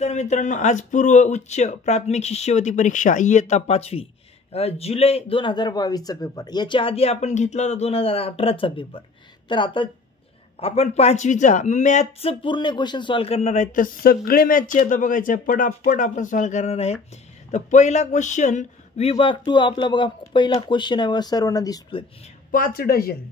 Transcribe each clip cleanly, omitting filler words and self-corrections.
नमस्कार मित्रांनो, आज पूर्व उच्च प्राथमिक शिष्यवृत्ती परीक्षा इयत्ता 5वी जुलै 2022चा पेपर. याच्या आधी आपण घेतला होता 2018चा पेपर. तर आता आपण 5वीचा मॅथचं पूर्ण क्वेश्चन सॉल्व्ह करणार आहे. तर सगळे मॅथचे आता बघायचे पटापट आपण सॉल्व्ह करणार आहे. तर पहिला क्वेश्चन विभाग 2 आपला बघा. पहिला क्वेश्चन आहे बघा, सर्वांना दिसतोय 5 डझन.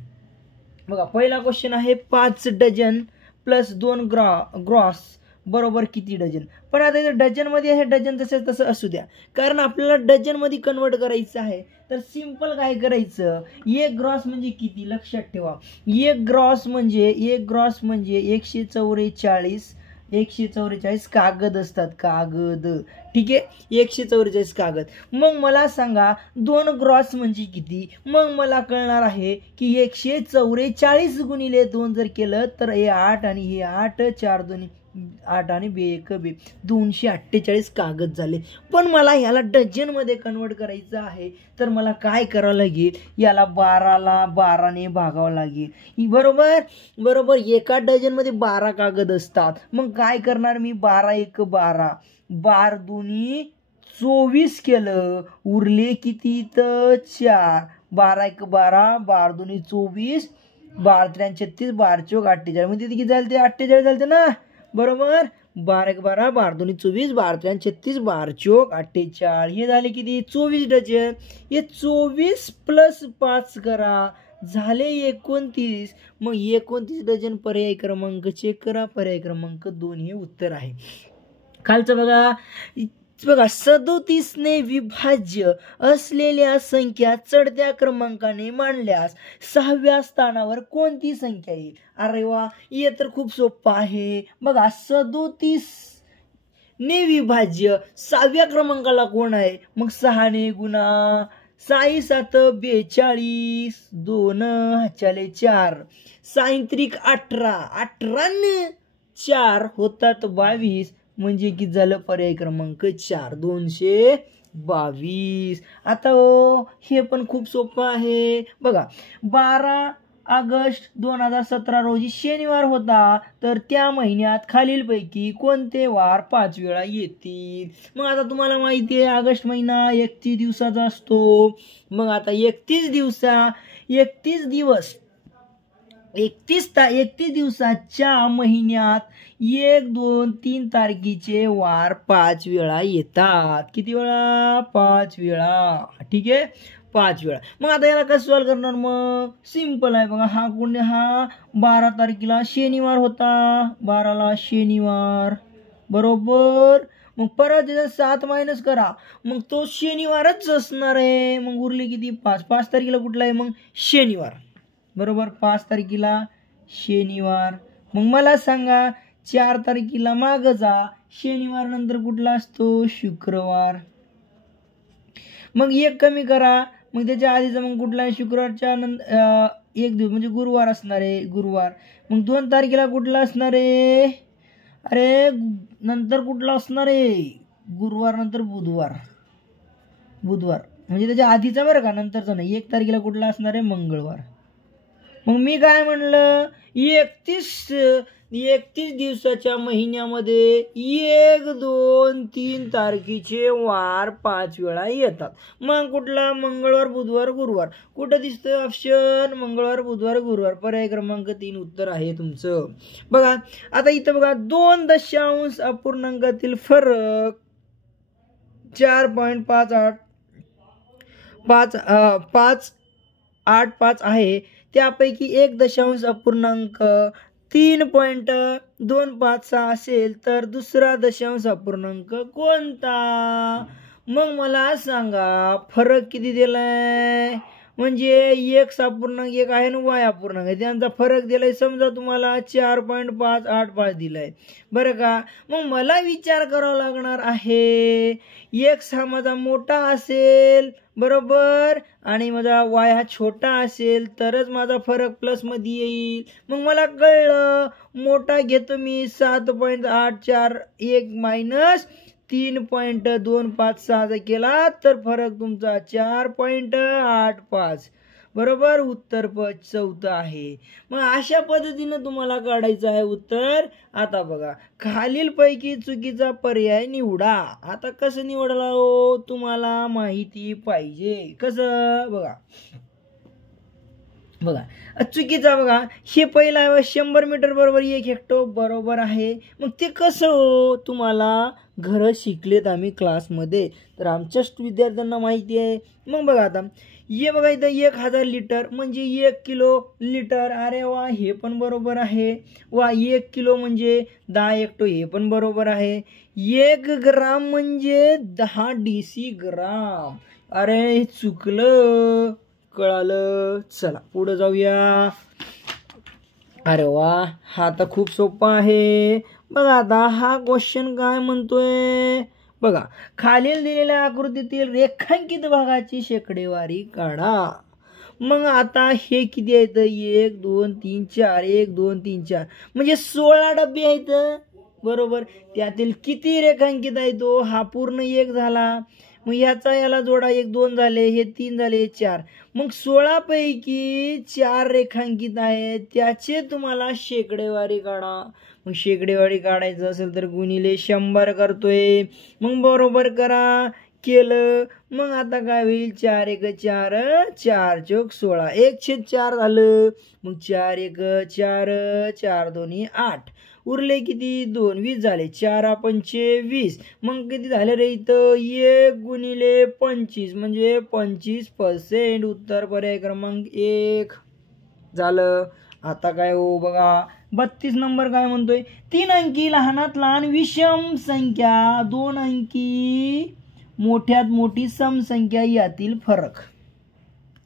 बघा पहिला क्वेश्चन आहे 5 डझन प्लस 2 ग्रॉस बरोबर किती डझन. पण आता इथे डझनमध्ये हे डझन तसं असू द्या, कारण आपल्याला डझनमध्ये कन्वर्ट करायचं आहे. तर सिंपल काय करायचं, एक ग्रॉस म्हणजे किती लक्षात ठेवा. एक ग्रॉस म्हणजे 144 कागद असतात, कागद. ठीक आहे, 144 कागद. मग मला सांगा 2 ग्रॉस म्हणजे किती. मग मला कळणार आहे की 144 गुणिले 2 जर केलं तर हे 8 आणि हे 8, 4 2 8 आणि 2 1 2 248 कागद झाले. पण मला ह्याला डझनमध्ये कन्वर्ट करायचं आहे. तर मला काय करावं लागेल, याला 12ने भागावं लागेल. बरोबर एका डझनमध्ये 12 कागद असतात. मग काय करणार मी, 12 1 12, 12 2 24 केलं, उरले किती तर 4. 12 1 12, 12 2 24, 12 3 36, 12 4 48. म्हणजे किती झाले ते 48 झाले ना. बरोबर, 12 1 12, 12 2 24, 12 3 36, 12 4 48. हे झाले किती 24 डझन. हे 24 प्लस 5 करा, झाले 29. मग 29 डझन पर्याय क्रमांक चेक करा. पर्याय क्रमांक 2 हे उत्तर आहे. खालचं बघा 37ने विभाज्य असलेल्या संख्या चढत्या क्रमांकाने मांडल्यास 6व्या स्थानावर कोणती संख्या येईल. अरे वा, हे तर खूप सोपं आहे. बघा 37 ने विभाज्य 6व्या क्रमांकाला कोण आहे. मग 6 ने गुणा, 6 7 42, 2 4 6 18, 18 ने 4 होतात 22. म्हणजे किती झालं, पर्याय क्रमांक 4 222. आता हे पण खूप सोपं आहे. बघा 12 ऑगस्ट 2017 रोजी शनिवार होता. तर त्या महिन्यात खालीलपैकी कोणते वार 5 वेळा येतील. मग आता तुम्हाला माहिती आहे ऑगस्ट महिना 31 दिवसाचा असतो. मग आता 31 दिवसाच्या महिन्यात 1 2 3 तारखेचे वार 5 वेळा येतात. किती वेळा, 5 वेळा. ठीक आहे, 5 वेळा. मग आता याला कसं सॉल्व्ह करणार, मग सिंपल आहे बघा. हा 12 तारखेला शनिवार होता, 12ला शनिवार बरोबर. मग परत 7 मायनस करा, मग तो शनिवारच असणार आहे. मग उरले किती 5. 5 तारखेला कुठला आहे मग, शनिवार बरोबर. 5 तारखेला शनिवार. मग मला सांगा 4 तारखेला माग जा, शनिवार नंतर कुठला असतो, शुक्रवार. मग 1 कमी करा, मग त्याच्या आधीचा मग कुठला आहे, शुक्रवारच्या नंतर 1 दिवस म्हणजे गुरुवार असणार आहे, गुरुवार. मग 2 तारखेला कुठला असणार आहे, अरे नंतर कुठला असणार आहे, गुरुवार नंतर बुधवार म्हणजे त्याच्या आधीचा बरं का, नंतरचा नाही. 1 तारखेला कुठला असणार आहे, मंगळवार. मग मी काय म्हणलं, 31 दिवसाच्या महिन्यामध्ये 1 2 3 तारखेचे वार 5 वेळा येतात. मग कुठला, मंगळवार बुधवार गुरुवार. कुठं दिसतंय ऑप्शन, मंगळवार बुधवार गुरुवार. पर्याय क्रमांक 3 उत्तर आहे तुमचं. बघा आता इथं बघा 2 दशांश अपूर्णांकातील फरक 4.585 आहे. त्यापैकी 1 दशांश अपूर्णांक 3.256 असेल तर दुसरा दशांश अपूर्णांक कोणता. मग मला सांगा फरक किती दिलाय, म्हणजे x अपूर्णांक 1 आहे आणि y अपूर्णांक आहे, त्यांचा फरक दिलाय. समजा तुम्हाला 4.585 दिलाय बरं का. मग मला विचार करावा लागणार आहे, x हा माझा मोठा असेल बरोबर आणि माझा y हा छोटा असेल तरच माझा फरक प्लस मध्ये येईल. मग मला कळलं, मोठा घेतो मी 7.841 मायनस 3.256 केला तर फरक तुमचा 4.85. बरोबर, उत्तर चौथं आहे. मग अशा पद्धतीनं तुम्हाला काढायचं आहे उत्तर. आता बघा, खालीलपैकी चुकीचा पर्याय निवडा. आता कसं निवडला हो, तुम्हाला माहिती पाहिजे. कसं बघा, चुकीचा बघा, हे पहिला 100 मीटर बरोबर 1 हेक्टर बरोबर आहे. मग ते कसं हो, तुम्हाला घर शिकलेत आम्ही क्लासमध्ये, तर आमच्या विद्यार्थ्यांना माहिती आहे. मग बघा आता हे बघा इथं 1000 लिटर म्हणजे 1 किलो लिटर. अरे वा, हे पण बरोबर आहे. वा, 1 किलो म्हणजे 10 हेक्टर, हे पण बरोबर आहे. 1 ग्राम म्हणजे 10 DC ग्राम. अरे चुकलं, कळालं. चला पुढे जाऊया. अरे वा, हा तर खूप सोपा आहे. बघा आता हा क्वेश्चन काय म्हणतोय बघा, खालील दिलेल्या आकृतीतील रेखांकित भागाची शेकडेवारी काढा. मग आता हे किती आहेत, 1 2 3 4, 1 2 3 4 म्हणजे 16 डबे आहेत. बरोबर, त्यातील किती रेखांकित आहे तो, हा पूर्ण 1 झाला. मग याचा याला जोडा, 1 2 झाले, हे 3 झाले, 4. मग 16 पैकी 4 रेखांकित आहेत, त्याचे तुम्हाला शेकडेवारी काढा. मग शेकडेवारी काढायचं असेल तर गुणिले 100 करतोय. मग बरोबर करा, केलं. मग आता काय होईल, 4 1 4, 4 चौक 16, 1/4 झालं. मग 4 1 4, 4 2 8, उरले किती, 2 20 झाले, 4 पंचे 20. मग किती झाले रे इथं, 1 गुणिले 25 म्हणजे 25%. उत्तर पर्याय क्रमांक 1 झालं. आता काय हो बघा, 32 नंबर काय म्हणतोय, 3 अंकी लहानात लहान विषम संख्या, 2 अंकी मोठ्यात मोठी सम संख्या यातील फरक.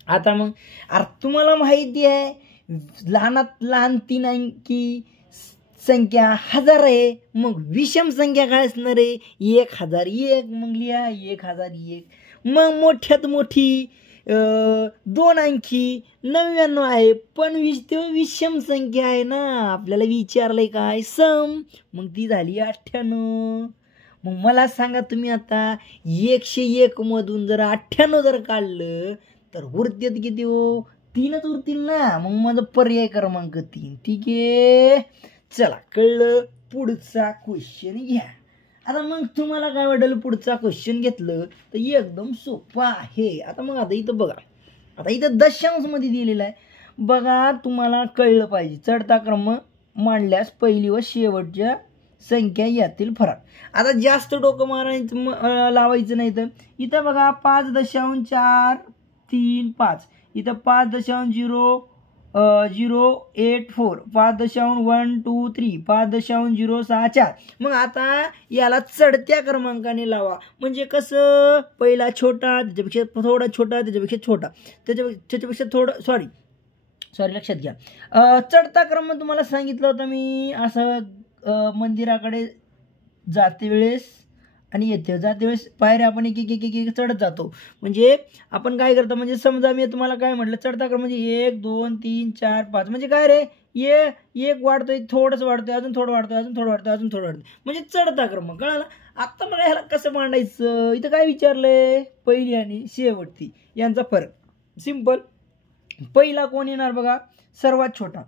आता मग तुम्हाला माहिती आहे, लहानात लहान 3 अंकी संख्या 1000 आहे. मग विषम संख्या काय असणार आहे, 1001. मग लिहा 1001. मग मोठ्यात मोठी 2 अंकी 99 आहे, पण विषम संख्या आहे ना, आपल्याला विचारलंय काय, सम. मग ती झाली 98. मग मला सांगा तुम्ही आता, 101 मधून जर 98 जर काढलं तर उरतेत किती हो, 3च उरतील ना. मग माझा पर्याय क्रमांक 3. ठीक आहे, चला कळलं. पुढचा क्वेश्चन घ्या. आता मग तुम्हाला काय वाटेल, पुढचा क्वेश्चन घेतलं तर एकदम सोपा आहे. आता मग आता इथं बघा, आता इथं दशांश मध्ये दिलेला आहे. बघा, तुम्हाला कळलं पाहिजे, चढता क्रम मांडल्यास पहिली व शेवटच्या संख्या यातील फरक. आता जास्त डोकं मारायचं लावायचं नाही. तर इथं बघा 5.435, इथं 5.084, 5.123, 5.064. मग आता याला चढत्या क्रमांकाने लावा. म्हणजे कसं, पहिला छोटा, त्याच्यापेक्षा थोडा छोटा, त्याच्यापेक्षा छोटा, त्याच्यापेक्षा थोडं सॉरी लक्षात घ्या. चढता क्रम तुम्हाला सांगितलं होतं मी, असं मंदिराकडे जाते वेळेस आणि येते जाते वेळेस पायऱ्या आपण एक एक एक चढत जातो. म्हणजे आपण काय करतो, म्हणजे समजा मी तुम्हाला काय म्हटलं, चढता क्रम म्हणजे 1 2 3 4 5 म्हणजे काय रे, एक वाढतोय, थोडंसं वाढतोय, अजून थोडं वाढतोय, अजून थोडं वाढतोय, अजून थोडं वाढतोय, म्हणजे चढता क्रम. कळाला. आता मला ह्याला कसं मांडायचं, इथं काय विचारलंय, पहिली आणि शेवटची यांचा फरक. सिंपल. पहिला कोण येणार बघा, सर्वात छोटा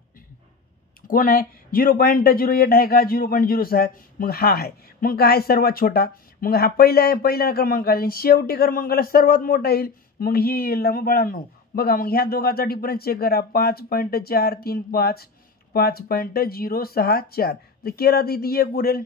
कोण आहे, 0.08 आहे का, 0.06 आहे. मग हा आहे. मग काय सर्वात छोटा, मग हा पहिल्या क्रमांकाला, शेवटी क्रमांकाला सर्वात मोठा येईल. मग ही येईल ना. मग बाळांनो बघा, मग ह्या दोघांचा डिफरन्स चेक करा, 5.435, 5.064. तर केला तर इथे 1 उरेल.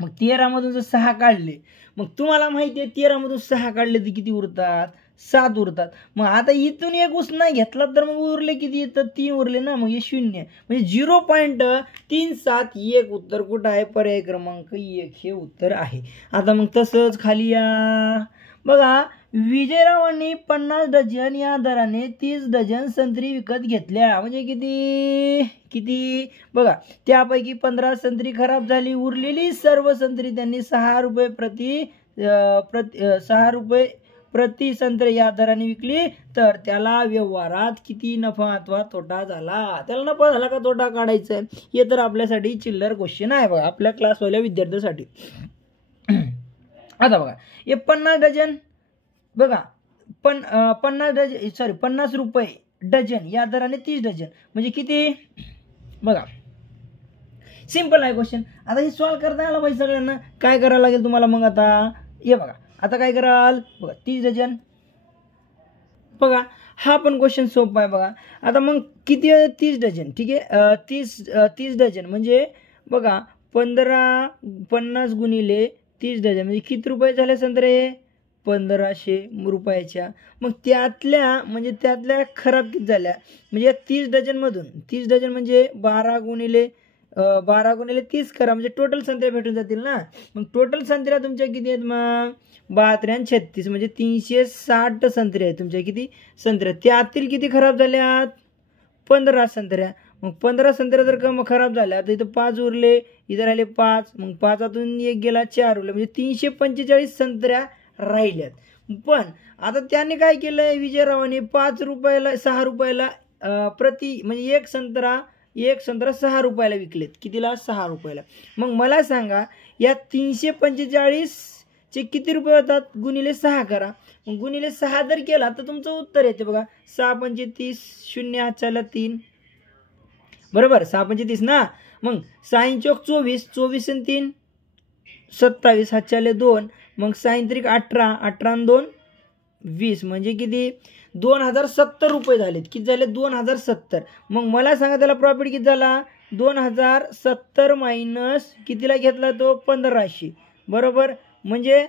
मग 13 मधून जर 6 काढले, मग तुम्हाला माहिती आहे 13 मधून 6 काढले तर किती उरतात, 7 उरतात. मग आता इथून 1 उसना घेतला तर मग उरले किती, तर 3 उरले ना. मग हे 0 म्हणजे 0.371. उत्तर कुठं आहे, पर्याय क्रमांक 1 हे उत्तर आहे. आता मग तसंच खाली या बघा, विजयरावांनी 50 डझन या दराने 30 डझन संत्री विकत घेतल्या. म्हणजे किती बघा, त्यापैकी 15 संत्री खराब झाली, उरलेली सर्व संत्री त्यांनी 6 रुपये प्रति संत्री या दराने विकली. तर त्याला व्यवहारात किती नफा अथवा तोटा झाला, त्याला नफा झाला का तोटा काढायचा आहे. हे तर आपल्यासाठी चिल्लर क्वेश्चन आहे बघा, आपल्या क्लासवाल्या विद्यार्थ्यांसाठी. आता बघा, हे 50 डझन बघा, 50 रुपये डझन या दराने 30 डझन म्हणजे किती बघा. सिंपल आहे क्वेश्चन. आता हे सॉल्व करता आला पाहिजे सगळ्यांना. काय करायला लागेल तुम्हाला मग आता हे बघा. आता काय कराल बघा 30 डझन बघा. हा पण क्वेश्चन सोपा आहे बघा. आता मग किती 30 डझन ठीक आहे. 30 डझन म्हणजे बघा 50 गुणिले 30 डझन म्हणजे किती रुपये झाले संत्रे 1500 रुपयाच्या. मग त्यातल्या खराब किती झाल्या म्हणजे 30 डझनमधून 30 डझन म्हणजे 12 गुणिले 30 करा म्हणजे टोटल संत्र्या भेटून जातील ना. मग टोटल संत्र्या तुमच्या किती आहेत मग 72 आणि 36 म्हणजे 360 संत्र्या आहेत तुमच्या. किती संत्र्या त्यातील किती खराब झाल्यात 15 संत्र्या. मग 15 संत्र्या जर का मग खराब झाल्या तर इथं 5 उरले इथं राहिले 5 मग 5तून 1 गेला 4 उरले म्हणजे 345 संत्र्या राहिल्यात. पण आता त्याने काय केलंय विजयरावाने 5 रुपयाला 6 रुपयाला प्रति म्हणजे एक संत्रा 6 रुपयाला विकलेत. कितीला 6 रुपयाला. मग मला सांगा या 345 चे किती रुपये होतात गुणिले 6 करा. मग गुणिले 6 जर केला तर तुमचं उत्तर येते बघा 6 पंचे 30 0 हातच्याला 3 बरोबर 6 पंचे 30 ना. मग 6 चौक 24 24 आणि 3 27 हातच्याले 2 मग 6 त्रिक 18 18 आणि 2 20 म्हणजे किती 2070 रुपये झालेत. किती झाले 2070. मग मला सांगा त्याला प्रॉफिट किती झाला 2070 मायनस कितीला घेतला तो 1500 बरोबर. म्हणजे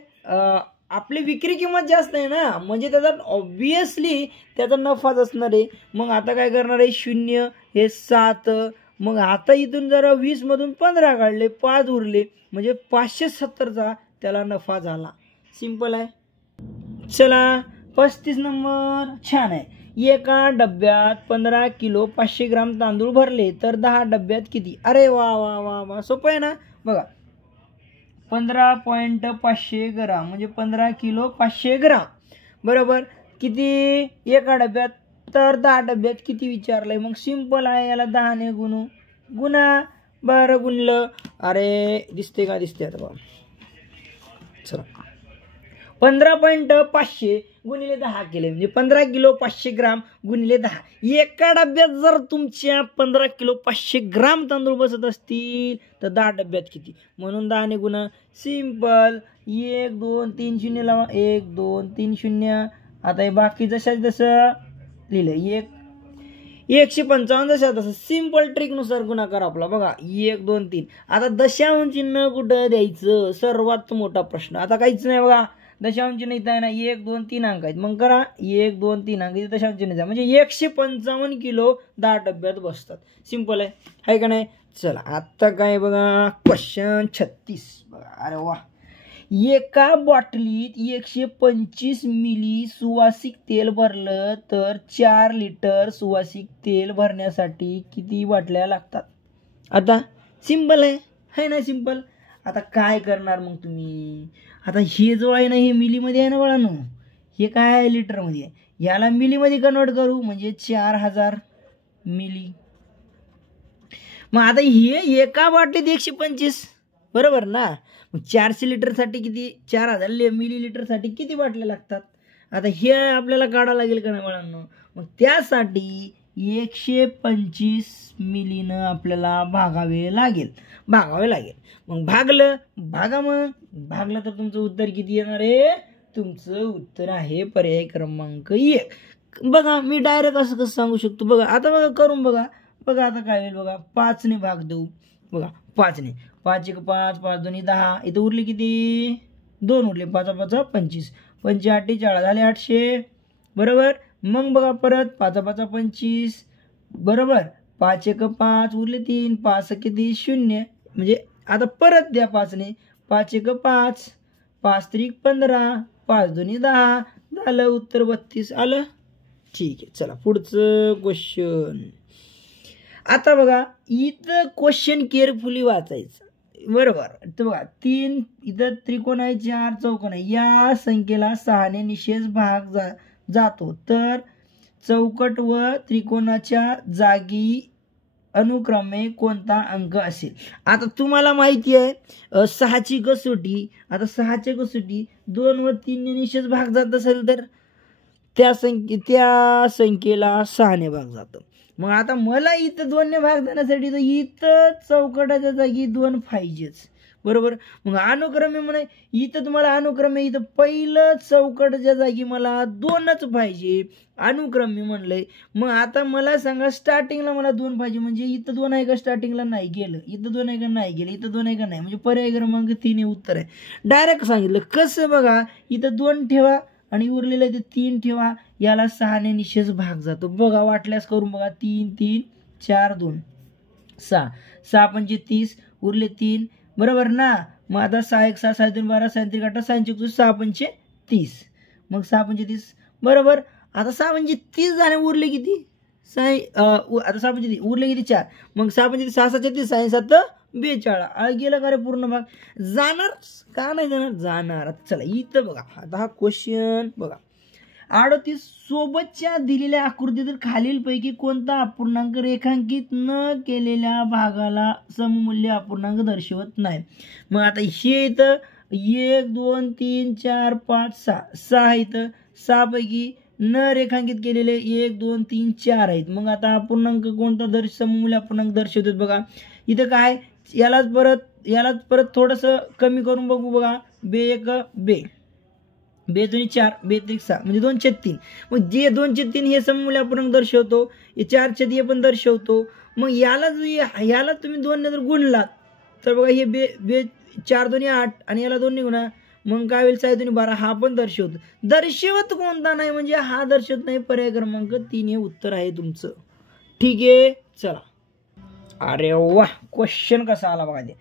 आपली विक्री किंमत जास्त आहे ना म्हणजे त्याचा ऑब्वियसली त्याचा नफाच असणार आहे. मग आता काय करणार आहे 0 हे 7 मग आता इथून जरा 20 मधून 15 काढले 5 उरले म्हणजे 570चा त्याला नफा झाला. सिंपल आहे. चला 35 नंबर छान आहे. एका डब्यात 15 किलो 500 ग्राम तांदूळ भरले तर 10 डब्यात किती. अरे वा वा वा वा सोपं आहे ना बघा. 15.500 ग्राम म्हणजे 15 किलो 500 ग्राम बरोबर किती एका डब्यात तर 10 डब्यात किती विचारलंय. मग सिंपल आहे याला 10 ने गुणा बरं गुणलं. अरे दिसते का दिसते आता बघा. चला 15.500 गुणिले 10 केले म्हणजे 15 किलो 500 ग्राम गुणिले 10. एका डब्यात जर तुमच्या 15 किलो 500 ग्राम तांदूळ बसत असतील तर 10 डब्यात किती म्हणून 10 ने गुणा. सिंपल 1 2 3 0 लावा 1 2 3 0. आता हे बाकी जशाच तसं लिहिलं 155 जशा तसं सिंपल ट्रिकनुसार गुणाकार आपला बघा 1 2 3. आता दशांश चिन्ह कुठं द्यायचं सर्वात मोठा प्रश्न. आता काहीच नाही बघा दशांश चिन्ह इथं आहे ना 1 2 3 अंक आहेत. मग करा 1 2 3 अंक इथे दशांश चिन्ह म्हणजे 155 किलो 10 डब्यात बसतात. सिंपल आहे का नाही. चला आता काय बघा क्वेश्चन 36 बघा. अरे वा. एका बॉटलीत 125 मिली सुवासिक तेल भरलं तर 4 लिटर सुवासिक तेल भरण्यासाठी किती बाटल्या लागतात. आता सिंपल आहे ना सिंपल. आता काय करणार मग तुम्ही. आता हे जो आहे ना हे मिलीमध्ये आहे ना बाळांनो हे काय आहे लिटरमध्ये आहे. याला मिलीमध्ये कन्वर्ट करू म्हणजे 4000 मिली. मग आता हे एका बाटलीत 125 बरोबर ना. मग 400 लिटरसाठी किती 4000 मिलीलिटरसाठी किती बाटल्या लागतात. आता हे आपल्याला काढावं लागेल का नाही बाळांनो. मग त्यासाठी 125 मिलीनं आपल्याला भागावे लागेल. मग भागलं तर तुमचं उत्तर किती येणार आहे. तुमचं उत्तर आहे पर्याय क्रमांक 1. बघा मी डायरेक्ट असं कसं सांगू शकतो बघा. आता बघा करून बघा आता काय होईल बघा 5 ने भाग देऊ बघा 5 ने 5 1 5 5 2 10 इथं उरले किती 2 उरले 5 5 25 5 8 40 झाले 800 बरोबर. मग बघा परत 5 5 25 बरोबर 5 1 5 उरले 3 5 किती 0 म्हणजे आता परत द्या 5 ने 5 1 5 5 3 15 5 2 10 झालं उत्तर 32 आलं. ठीक आहे चला पुढचं क्वेश्चन. आता बघा इथं क्वेश्चन केअरफुली वाचायचं बरोबर. तर बघा 3 इथं त्रिकोण आहे 4 चौकोन आहे. या संख्येला 6 ने निशेष भाग जातो तर चौकट व त्रिकोणाच्या जागी अनुक्रमे कोणता अंक असेल. आता तुम्हाला माहिती आहे 6ची कसोटी. आता 6ची कसोटी 2 व 3 ने निशेष भाग जात असेल तर त्या संख्येला 6ने भाग जातं. मग आता मला इथं 2ने भाग देण्यासाठी तर इथं चौकटाच्या जागी 2 पाहिजेच, बरोबर. मग अनुक्रमे म्हणा इथं तुम्हाला अनुक्रमे इथं पहिलं चौकटाच्या जागी मला 2च पाहिजे, अनुक्रमे म्हणलंय. मग आता मला सांगा स्टार्टिंगला मला 2 पाहिजे, म्हणजे इथं 2 आहे का स्टार्टिंगला, नाही गेलं. इथं 2 आहे का, नाही गेलं. इथं 2 आहे का, नाही. म्हणजे पर्याय क्रमांक 3 हे उत्तर आहे. डायरेक्ट सांगितलं कसं बघा, इथं 2 ठेवा आणि उरलेलं इथे 3 ठेवा, याला 6ने निश्चित भाग जातो. बघा वाटल्यास करून बघा. 3 3 4 2 6 6 पंचे 30 उरले 3, बरोबर ना. मग आता 6 1 6 6 3 12 6 3 8 6 5 6 पंचे 30, मग 6 पंचे 30, बरोबर. आता 6 पंचे 30 झाले, उरले किती आता 6 पंचे 30 उरले किती 4, मग 6 पंचे 6 6 36 6 7 42 गेलं का रे पूर्ण भाग. जाणार का नाही जाणार, जाणार. चला इथं बघा, आता हा क्वेश्चन बघा. 38 सोबतच्या दिलेल्या आकृतीतील खालीलपैकी कोणता अपूर्णांक रेखांकित न केलेल्या भागाला सममूल्य अपूर्णांक दर्शवत नाही. मग आता हे इथं 1 2 3 4 5 6 6 इथं 6 पैकी न रेखांकित केलेले 1 2 3 4 आहेत. मग आता अपूर्णांक कोणता सममूल्य अपूर्णांक दर्शवतात बघा. इथं काय, यालाच परत थोडंसं कमी करून बघू बघा. बे 1 बे 2 4 बे 3 6 म्हणजे 2/3. मग जे 2/3 हे सममूल्य अपूर्णांक दर्शवतो, हे 4/3 हे पण दर्शवतो. मग याला तुम्ही 2 ने जर गुणलात तर बघा हे बे 4 2 8 आणि याला 2 ने गुणा, मग काय होईल 6 2 12, हा पण दर्शवतो. दर्शवत कोणता नाही म्हणजे हा दर्शवत नाही. पर्याय क्रमांक 3 हे उत्तर आहे तुमचं. ठीक आहे, चला. अरे वा, क्वेश्चन कसा आला बघा. ते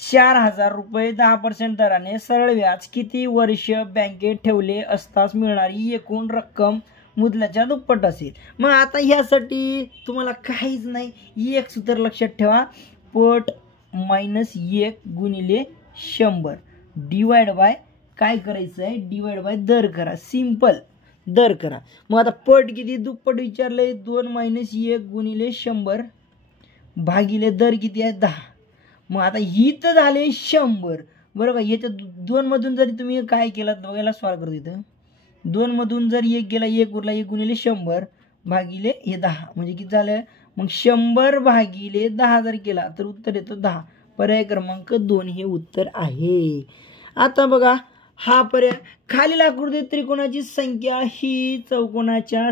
4,000 रुपये 10% दराने सरळ व्याज किती वर्ष बँकेत ठेवले असताच मिळणारी एकूण रक्कम मुदलाच्या दुप्पट असेल. मग आता ह्यासाठी तुम्हाला काहीच नाही, एक सूत्र लक्षात ठेवा. पट -1 गुणिले 100 डिवाइड बाय काय करायचं आहे, डिवाइड बाय दर करा. सिंपल दर करा. मग आता पट किती, दुप्पट विचारलंय. 2 - 1 गुणिले 100 भागिले दर किती आहे 10. मग आता ही तर झाले 100, बरोबर. याच्या 2 मधून जरी तुम्ही काय केलं बघायला सॉल्व करतो. इथं 2 मधून जर 1 गेला, 1 उरला, 1 गुणिले 100 भागिले हे 10 म्हणजे किती झालं. मग 100 भागिले 10 जर केला तर उत्तर येतं 10. पर्याय क्रमांक 2 हे उत्तर आहे. आता बघा हा पर्याय. खालील आकृतीत त्रिकोणाची संख्या ही चौकोनाच्या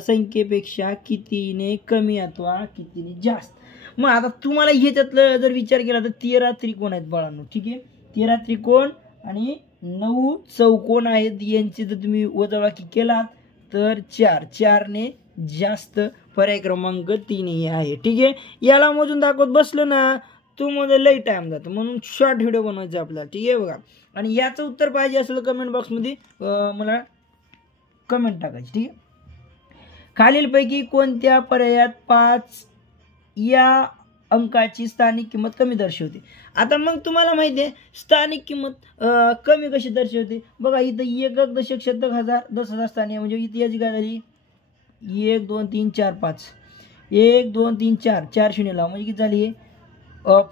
संख्येपेक्षा कितीने कमी अथवा कितीने जास्त. मग आता तुम्हाला ह्याच्यातलं जर विचार केला तर 13 त्रिकोण आहेत बाळांनो. ठीक आहे, 13 त्रिकोण आणि 9 चौकोन आहेत. यांची जर तुम्ही वजाबाकी केलात तर 4 ने जास्त. पर्याय क्रमांक 3 हे आहे. ठीक आहे, याला मोजून दाखवत बसलो ना तो मध्ये लई टाइम जातो, म्हणून शॉर्ट व्हिडिओ बनवायचा आपल्याला. ठीक आहे बघा. आणि याचं उत्तर पाहिजे असेल कमेंट बॉक्समध्ये मला कमेंट टाकायची. ठीक आहे. खालीलपैकी कोणत्या पर्यायात 5 या अंकाची स्थानिक किंमत कमी दर्शवते. आता मग तुम्हाला माहिती आहे स्थानिक किंमत कमी कशी दर्शवते. बघा इथं 1 दशक शतक हजार 10,000 स्थानिक म्हणजे इथे याची काय झाली 1 2 3 4 5 1 2 3 4 4 शून्य लाव म्हणजे किती झाली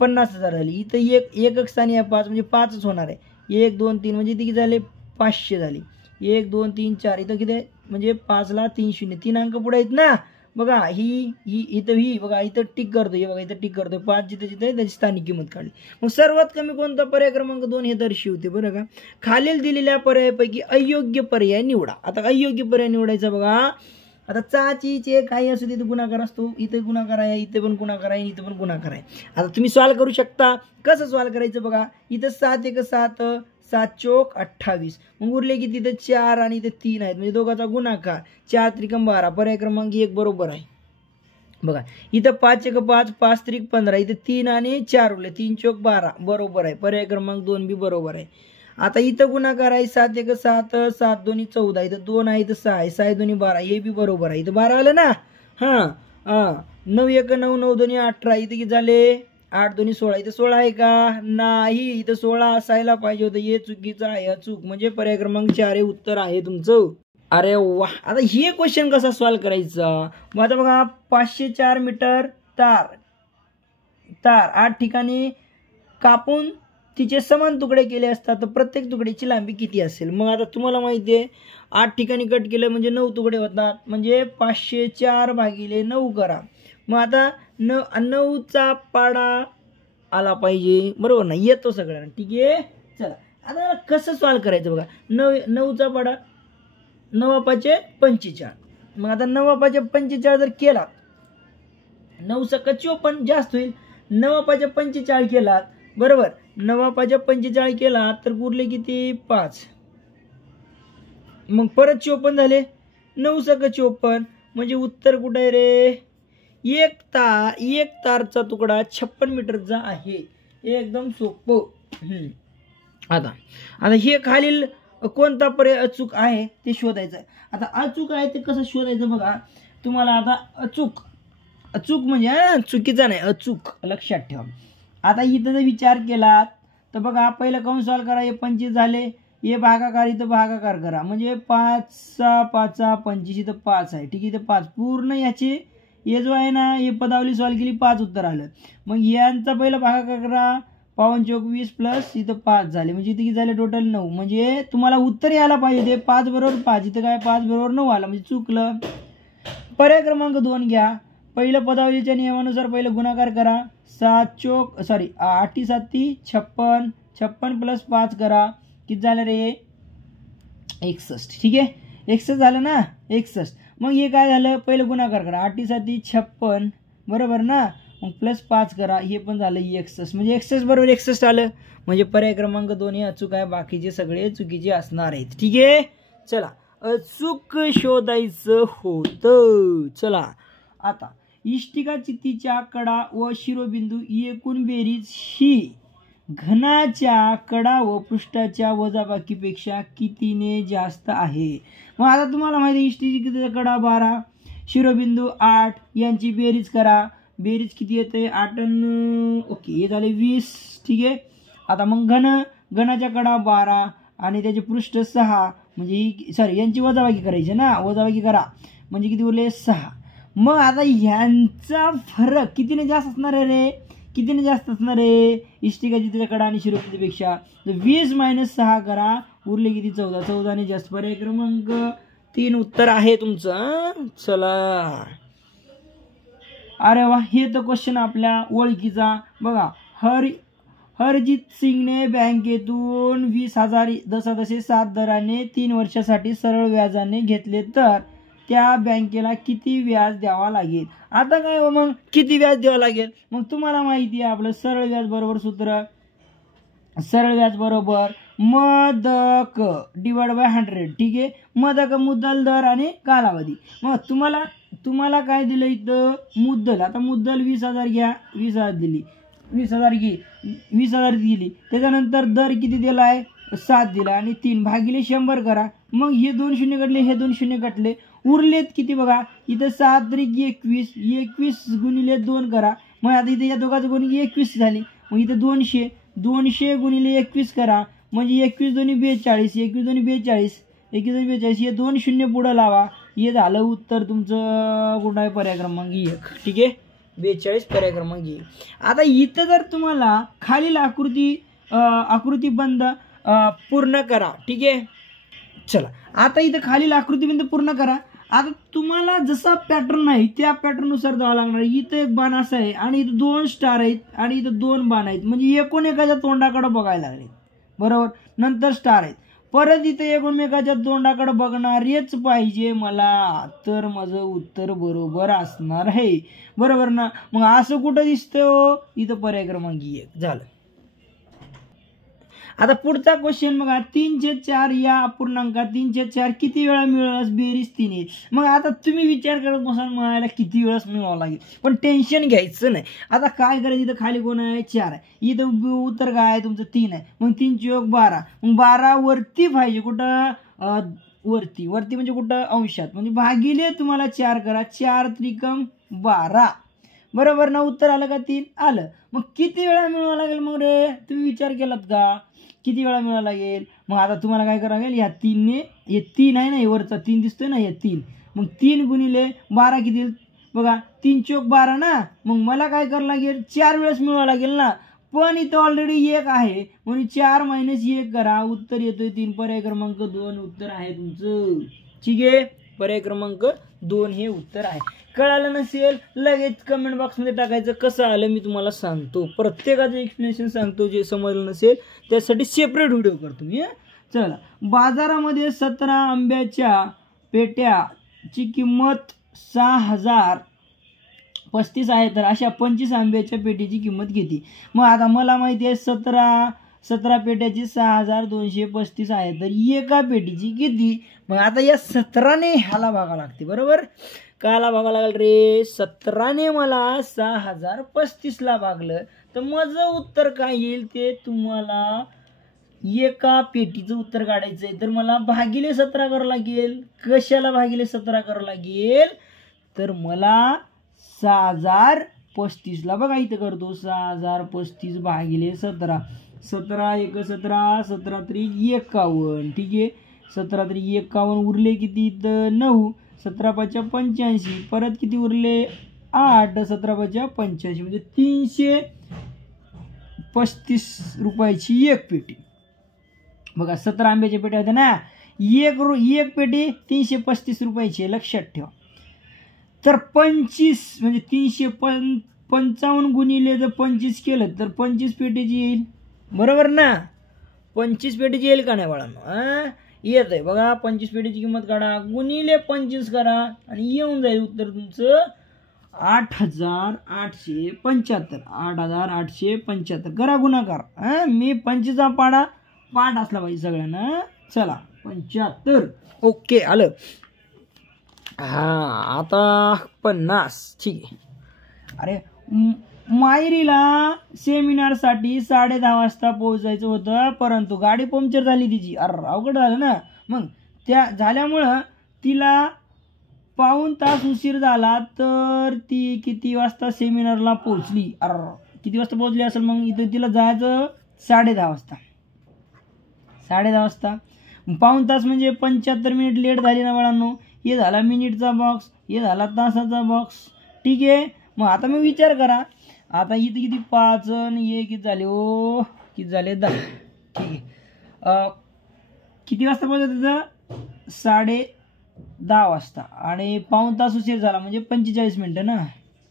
50,000 झाली. इथं एकक स्थानी आहे 5 म्हणजे 5च होणार आहे. 1 2 3 म्हणजे किती झाले 500 झाली. 1 2 3 4 इथं किती आहे म्हणजे 5 ला 3 शून्य 3 अंक पुढे आहेत ना. बघा ही इथं बघा इथं टिक करतो. हे बघा इथं टिक करतो. 5 जिथे जिथे त्याची स्थानिक किंमत काढली. मग सर्वात कमी कोणता पर्याय क्रमांक 2 हे दर्शवते. बरं का. खालील दिलेल्या पर्यायापैकी अयोग्य पर्याय निवडा. आता अयोग्य पर्याय निवडायचा बघा. आता चाचीचे काही असू तिथे गुणाकार असतो. इथे गुणाकार आहे, इथे पण गुणाकार आहे, इथे पण गुणाकार आहे. आता तुम्ही सॉल्व करू शकता. कसं सॉल्व करायचं बघा. इथं 7 1 7 7 चौक 28 मग उरले की तिथे 4 आणि इथे 3 आहेत म्हणजे दोघांचा गुणाकार 4 त्रिकम 12. पर्याय क्रमांक 1 बरोबर आहे. बघा इथं 5 1 5 5 त्रिक 15 इथे 3 आणि 4 उरले 3 चौक 12 बरोबर आहे. पर्याय क्रमांक 2 बी बरोबर आहे. आता इथं गुणाकार आहे 7 1 7 7 2 14 इथं 2 आहे, इथं 6 आहे, 6 2 12 हे बी बरोबर आहे. इथं 12 आलं ना. हां 9 1 9 9 2 18 इथं किती झाले 8 2 16 इथं 16 आहे का नाही. इथं 16 असायला पाहिजे होतं. हे चुकीचं आहे. चूक म्हणजे पर्याय क्रमांक 4 हे उत्तर आहे तुमचं. अरे वा. आता हे क्वेश्चन कसा सॉल्व करायचा. मग आता बघा 504 मीटर तार 8 ठिकाणी कापून तिचे समान तुकडे केले असतात तर प्रत्येक तुकड्याची लांबी किती असेल? मग आता तुम्हाला माहिती आहे 8 ठिकाणी कट केलं म्हणजे 9 तुकडे होतात, म्हणजे 504 भागिले 9 करा. मग आता 9चा पाडा आला पाहिजे, बरोबर ना? येतो सगळ्यांना, ठीक आहे. चला आता कसं सॉल्व करायचं बघा. 9चा पाडा 9 × 45. मग आता 9 × 45 जर केला 9 × 54 जास्त होईल. 9 × 45 केला, बरोबर, 9 × 45 केला तर उरले किती? 5. मग परत 54 झाले. 9 × 54 म्हणजे उत्तर कुठं आहे रे? एक तारचा तुकडा 56 मीटरचा आहे. एकदम सोपं. आता हे खालील कोणता पर्याय अचूक आहे ते शोधायचं. आता अचूक आहे ते कसं शोधायचं बघा. तुम्हाला आता अचूक म्हणजे चुकीचा नाही, अचूक लक्षात ठेवा. आता इथं जर विचार केला तर बघा, पहिलं कंस सॉल्व करा. हे 25 झाले, हे भागाकार इथं भागाकार करा, म्हणजे 5 × 5 = 25, इथं 5 आहे, ठीक आहे. इथं 5 पूर्ण याचे हे जो आहे ना, हे पदावली सॉल्व केली, 5 उत्तर आलं. मग यांचा पहिला भागाकार करा, 5 × 20 प्लस इथं 5 झाले, म्हणजे इथे किती झाले टोटल? 9. म्हणजे तुम्हाला उत्तर यायला पाहिजे ते 5 बरोबर 5, इथं काय 5 बरोबर 9 आलं, म्हणजे चुकलं. पर्याय क्रमांक 2 घ्या. पहिलं पदावलीच्या नियमानुसार पहिलं गुणाकार करा. 8 × 7 = 56, 56 प्लस 5 करा, किती झालं रे? 61, ठीक आहे. 61 झालं ना, 61. मग हे काय झालं? पहिलं गुणाकार करा. 8 × 7 = 56, बरोबर ना. मग प्लस 5 करा, हे पण झालं 61, म्हणजे 61 बरोबर 61 आलं. म्हणजे पर्याय क्रमांक 2 हे अचूक आहे, बाकीचे सगळे चुकीचे असणार आहेत, ठीक आहे. चला अचूक शोधायचं होतं. चला आता इष्टिका चित्तीच्या कडा व शिरोबिंदू एकूण बेरीज ही घनाच्या कडा व पृष्ठाच्या वजाबाकीपेक्षा कितीने जास्त आहे? मग आता तुम्हाला माहिती आहे इष्टिकेचा कडा 12, शिरोबिंदू 8, यांची बेरीज करा. बेरीज किती येते? 8 ओके, हे झाले 20, ठीक आहे. आता मग घनाच्या कडा 12 आणि त्याचे पृष्ठ 6, म्हणजे यांची वजाबाकी करायची ना, वजाबाकी करा म्हणजे किती उरले? 6. मग आता ह्यांचा फरक कितीने जास्त असणार आहे रे? कितीने जास्त असणार आहे? इष्टिका चित्तीच्या कडा आणि शिरोबिंदूपेक्षा 20 - 6 करा, उरले किती? 14. 14 ने जास्त. पर्याय क्रमांक 3 उत्तर आहे तुमचं. चला अरे वा, हे तर क्वेश्चन आपल्या ओळखीचा बघा. हरजित सिंगने बँकेतून 20,000 दशांश 7 दराने 3 वर्षासाठी सरळ व्याजाने घेतले तर त्या बँकेला किती व्याज द्यावा लागेल? आता काय हो, मग किती व्याज द्यावं लागेल? मग तुम्हाला माहिती आहे आपलं सरळ व्याज बरोबर सूत्र, सरळ व्याज बरोबर मदक / 100, ठीक आहे. मदक मुद्दल दर आणि कालावधी. मग तुम्हाला काय दिलं इथं? मुद्दल. आता मुद्दल 20,000 घ्या, 20,000 दिली, 20,000 दिली. त्याच्यानंतर दर किती दिलाय? 7 दिला आणि 3 भागिले 100 करा. मग हे 2 शून्य कटले, हे 2 शून्य कटले, उरलेत किती बघा. इथं 7 × 21, 21 × 2 करा. मग आता इथे या दोघांचं गुणी 21 झाली. मग इथे 200 × 21 करा, म्हणजे 21 × 2 = 42, 21 × 2 = 42, 21 × 2 = 42, हे 2 शून्य पुढं लावा. हे झालं उत्तर तुमचं. कुठं आहे? पर्याय क्रमांक 1, ठीक आहे. 42 पर्याय क्रमांक 1. आता इथं जर तुम्हाला खालील आकृतीबंध पूर्ण करा, ठीक आहे. चला आता इथं खालील आकृतीबंध पूर्ण करा. आता तुम्हाला जसा पॅटर्न आहे त्या पॅटर्ननुसार जावं लागणार. इथं एक बाण असं आहे आणि इथं 2 स्टार आहेत आणि इथं 2 बाण आहेत, म्हणजे एकमेकाच्या तोंडाकडे बघायला लागले, बरोबर. नंतर स्टार आहेत, परत इथं एकमेकाच्या तोंडाकडे बघणारेच पाहिजे मला, तर माझं उत्तर बरोबर असणार आहे, बरोबर ना. मग असं कुठं दिसतं? इथं पर्याय क्रमांक 1 झालं. आता पुढचा क्वेश्चन बघा. 3/4 या अपूर्णांकात 3/4 किती वेळा मिळवल्यास बेरीज 3 येईल? मग आता तुम्ही विचार करत बसाल मला किती वेळास मिळवावं लागेल, पण टेन्शन घ्यायचं नाही. आता काय करायचं? इथं खाली कोण आहे? 4 आहे. इथं उत्तर काय आहे तुमचं? 3 आहे. मग 3 × 12, मग 12 वरती पाहिजे. कुठं? वरती म्हणजे कुठं? अंशात, म्हणजे भागिले तुम्हाला 4 करा. 4 × 3 = 12, बरोबर ना. उत्तर आलं का? 3 आलं. मग किती वेळा मिळवावं लागेल मग रे? तुम्ही विचार केलात का किती वेळा मिळावं लागेल? मग आता तुम्हाला काय करावं लागेल? या 3 ने, हे 3 आहे ना, हे वरचा 3 दिसतोय ना, हे 3, मग 3 × 12 किती बघा. 3 × 12 ना. मग मला काय करावं लागेल? 4 वेळेस मिळवावं लागेल ना. पण इथं ऑलरेडी 1 आहे म्हणून 4 - 1 करा, उत्तर येतोय 3. पर्याय क्रमांक 2 उत्तर आहे तुमचं. ठीक आहे, पर्याय क्रमांक 2 हे उत्तर आहे. कळालं नसेल लगेच कमेंट बॉक्समध्ये टाकायचं कसं आलं मी तुम्हाला सांगतो, प्रत्येकाचं एक्सप्लेनेशन सांगतो. जे समजलं नसेल त्यासाठी सेपरेट व्हिडिओ करतो मी. चला, बाजारामध्ये 17 आंब्याच्या पेट्याची किंमत 6035 आहे, तर अशा 25 आंब्याच्या पेटीची किंमत किती? मग आता मला माहिती आहे 17 पेट्याची 6235 आहे, तर एका पेटीची किती? मग आता या 17ने ह्याला भागा लागते, बरोबर? काला भागा लागल रे, 17ने मला 6035ला भागलं, तर माझं उत्तर काय येईल ते तुम्हाला एका पेटीचं उत्तर काढायचंय. तर मला भागिले 17 करावं लागेल. कशाला भागिले 17 करावं लागेल? तर मला 6035ला बघा इथं करतो 6035 भागिले 17. 17 × 1 = 17, 17 × 3 = 51. ठीक आहे, 17 × 3 = 51, उरले किती इथं 9, 17 × 5 = 85, परत किती उरले 8, 17 × 5 = 85, म्हणजे 335 रुपयाची एक पेटी. बघा 17 आंब्याच्या पेट्या होत्या ना, एक पेटी 335 रुपयाची आहे, लक्षात ठेवा. तर 25 म्हणजे 355 गुणिले जर 25 केलं तर 25 पेटीची येईल, बरोबर ना? 25 पेटीची येईल का नाही बाळांनो? येत आहे बघा. 25 पेटीची किंमत काढा, गुणिले 25 करा आणि येऊन जाईल उत्तर तुमचं 8875. 8875 करा गुणाकार. मी 25चा पाठ असला पाहिजे सगळ्यांना. चला 75. ओके, आलं. आता 50. ठीक आहे. अरे मायरीला सेमिनारसाठी 10:30 वाजता पोहोचायचं होतं, परंतु गाडी पंक्चर झाली तिची. अवघड झालं ना. मग त्या झाल्यामुळं तिला पाऊण तास उशीर झाला, तर ती किती वाजता सेमिनारला पोहोचली? किती वाजता पोहोचली असेल? मग इथं तिला जायचं 10:30 वाजता. 10:30 वाजता पाऊण तास म्हणजे 75 मिनिट लेट झाली ना बाळांनो. हे झाला मिनिटचा बॉक्स, हे झाला तासाचा बॉक्स. ठीक आहे, मग आता मी विचार करा, आता इथं किती 5 आणि हे किती झाले? किती झाले? 10. ठीक आहे, किती वाजता पोहोचत तिथं? 10:30 वाजता, आणि पाऊण तास उशीर झाला म्हणजे 45 मिनिटं ना.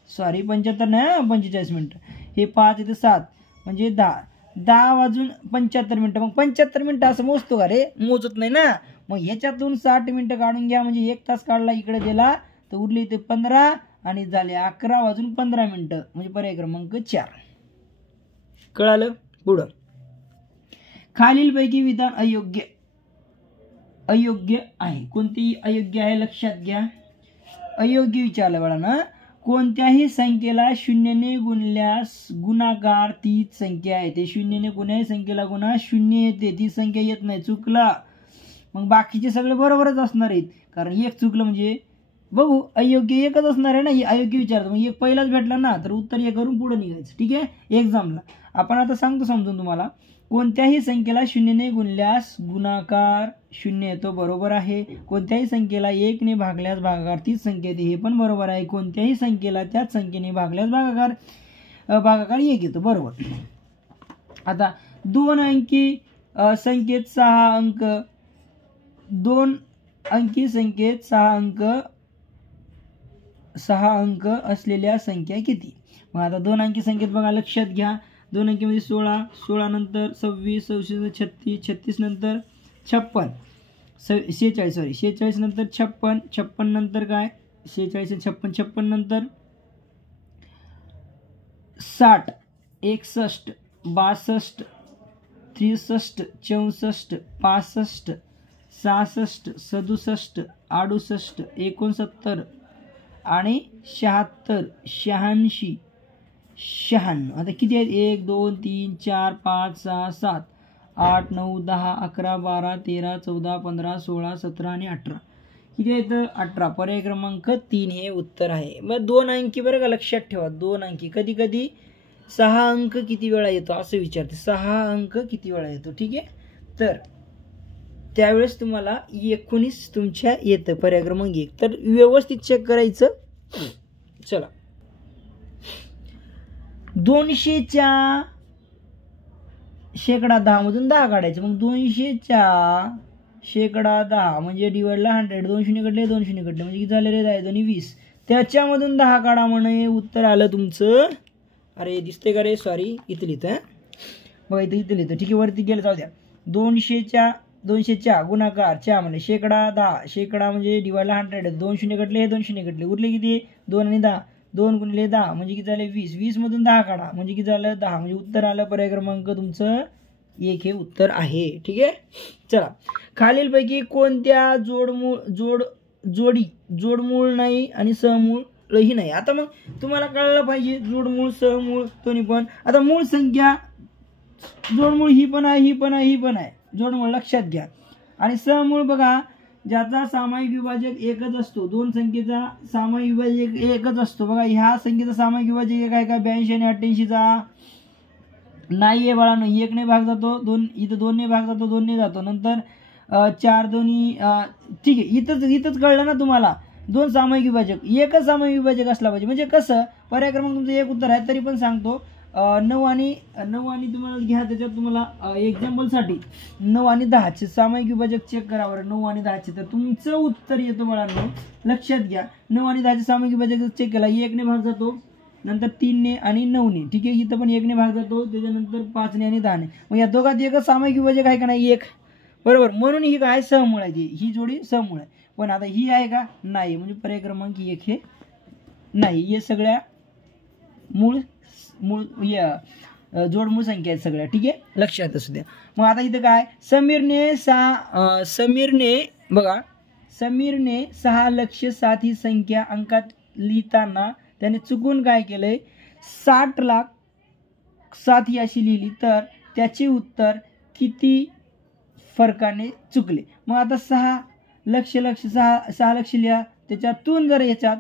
सॉरी 75 नाही, 45 मिनिटं. हे 5 इथे 7 म्हणजे 10 वाजून 75 मिनिटं. मग 75 मिनिटं असं मोजतो का रे? मोजत नाही ना. मग ह्याच्यातून 60 मिनिटं काढून घ्या, म्हणजे 1 तास काढला इकडे दिला, तर उरले इथे 15 आणि झाले 11 वाजून 15 मिनिटं, म्हणजे पर्याय क्रमांक 4. कळालं? पुढं, खालीलपैकी विधान अयोग्य आहे. कोणती अयोग्य आहे लक्षात घ्या. अयोग्य विचारलं बघा ना. कोणत्याही संख्येला 0ने गुणल्यास गुणाकार तीच संख्या आहे. ते 0ने कोणत्याही संख्येला गुणा 0 येते, ती संख्या येत नाही. चुकला. मग बाकीचे सगळे बरोबरच असणार आहेत, कारण एक चुकलं म्हणजे बघू अयोग्य एकच असणार आहे ना. अयोग्य विचारतो मग एक पहिलाच भेटला ना, तर उत्तर हे करून पुढे निघायचं. ठीक आहे, एक्झामला आपण आता सांगतो समजून तुम्हाला. कोणत्याही संख्येला 0ने गुणल्यास गुणाकार 0 येतो, बरोबर आहे. कोणत्याही संख्येला 1ने भागल्यास भागाकार तीच संख्या येते, हे पण बरोबर आहे. कोणत्याही संख्येला त्याच संख्येने भागल्यास भागाकार 1 येतो, बरोबर. आता 2 अंकी संख्येत 6 अंक, 2 अंकी संख्येत 6 अंक असलेल्या संख्या किती? मग आता 2 अंकी संख्येत बघा, लक्षात घ्या. 2 अंकीमध्ये 16, 16 नंतर 26, 26 36, 36 नंतर 56, 46 नंतर 56, 56 नंतर काय 46 56, 56 नंतर 60, 61, 62, 63, 64, 65, 66, 67, 68, 69 आणि 76, 86, 96. आता किती आहेत? 1 2 3 4 5 6 7 8 9 10 11 12 13 14 15 16 17 आणि 18. किती आहेत? 18. पर्याय क्रमांक 3 हे उत्तर आहे. मग 2 अंकी बरं का, लक्षात ठेवा. 2 अंकी कधी कधी 6 अंक किती वेळा येतो असं विचारते. 6 अंक किती वेळा येतो? ठीक आहे, तर त्यावेळेस तुम्हाला 19 तुमच्या येतं, पर्याय क्रमांक 1. तर व्यवस्थित चेक करायचं. चला, 200च्या शेकडा 10 मधून 10 काढायचं. मग 200च्या शेकडा 10 म्हणजे डिवाइडला 100. 2 शून्य कटले 2 शून्य कटले म्हणजे किती झाले रे 10 दोन्ही 20. त्याच्यामधून 10 काढा म्हणे उत्तर आलं तुमचं. अरे दिसते का रे, सॉरी इथं लिहितं बघा, इथं लिहितं. ठीक आहे, वरती गेलं जाऊ द्या. 200च्या गुणाकार च्या म्हणजे शेकडा 10 शेकडा म्हणजे डिवाइडला 100. 2 शून्य कटले हे 2 शून्य कटले उरले किती 2 आणि 10. 2 गुणिले 10 म्हणजे किती झाले 20. 20 मधून 10 काढा म्हणजे किती झालं 10. म्हणजे उत्तर आलं पर्याय क्रमांक तुमचं 1 हे उत्तर आहे. ठीक आहे. चला, खालीलपैकी कोणत्या जोडमूळ नाही आणि सहमूळही नाही. आता मग तुम्हाला कळलं पाहिजे जोडमूळ सहमूळ दोन्ही पण. आता मूळ संख्या जोडमूळ ही पण आहे, ही पण आहे, ही पण आहे. जोडमूळ लक्षात घ्या. आणि सहमूळ बघा, ज्याचा सामायिक विभाजक एकच असतो. दोन संख्येचा सामायिक विभाजक एकच असतो. बघा, ह्या संख्येचा सामायिक विभाजक एक आहे का 82 आणि 88चा नाही आहे बाळांनो. 1 ने भाग जातो, 2 इथं 2 ने भाग जातो, 2 ने जातो. नंतर 4 दोन्ही ठीक आहे. इथंच कळलं ना तुम्हाला. 2 सामायिक विभाजक, एकच सामायिक विभाजक असला पाहिजे. म्हणजे कसं पर्याय क्रमांक तुमचं एक उत्तर आहे. तरी पण सांगतो 9 आणि तुम्हाला घ्या. त्याच्यात तुम्हाला एक्झाम्पलसाठी 9 आणि 10चे सामायिक विभाजक चेक करा बरं. 9 आणि 10चे तर तुमचं उत्तर येतं बाळांनो. लक्षात घ्या, 9 आणि 10चे सामायिक विभाजक चेक केला. 1 ने भाग जातो, नंतर 3 ने आणि 9 ने. ठीक आहे, इथं पण 1 ने भाग जातो, त्याच्यानंतर 5 ने आणि 10 ने. मग या दोघात एकच सामायिक विभाजक आहे का नाही 1, बरोबर. म्हणून ही काय सहमूळ आहे, ही जोडी सहमूळ आहे. पण आता ही आहे का नाही. म्हणजे पर्याय क्रमांक 1 हे नाही. हे सगळ्या जोडमूळ संख्या आहेत सगळ्या. ठीक आहे, लक्षात असू द्या. मग आता इथं काय समीरने 6 लक्ष 7 ही संख्या अंकात लिहिताना त्याने चुकून काय केलंय 60 लाख 7 ही अशी लिहिली, तर त्याचे उत्तर किती फरकाने चुकले. मग आता 6 लक्ष 6 लक्ष लिहा. त्याच्यातून जर याच्यात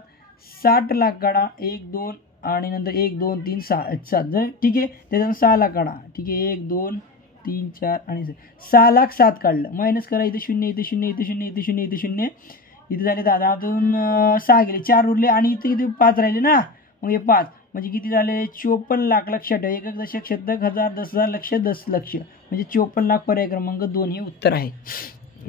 60 लाख काढा, 1 2 आणि नंतर 1 2 3 7 जर. ठीक आहे, त्याच्यात 6 लाख काढा. ठीक आहे, 1 2 3 4 आणि 6 लाख 7 काढलं. मायनस करा, इथे 0 इथे 0 इथे 0 इथे 0 इथे 0 इथे झाले 10. 6 गेले, 4 उरले आणि इथे किती 5 राहिले ना. मग हे 5 म्हणजे किती झाले 54 लाख. लक्षात ठेवा, 1 दशक शतक 1000 10,000 लक्ष 10 लक्ष म्हणजे 54 लाख. पर्याय क्रमांक 2 हे उत्तर आहे.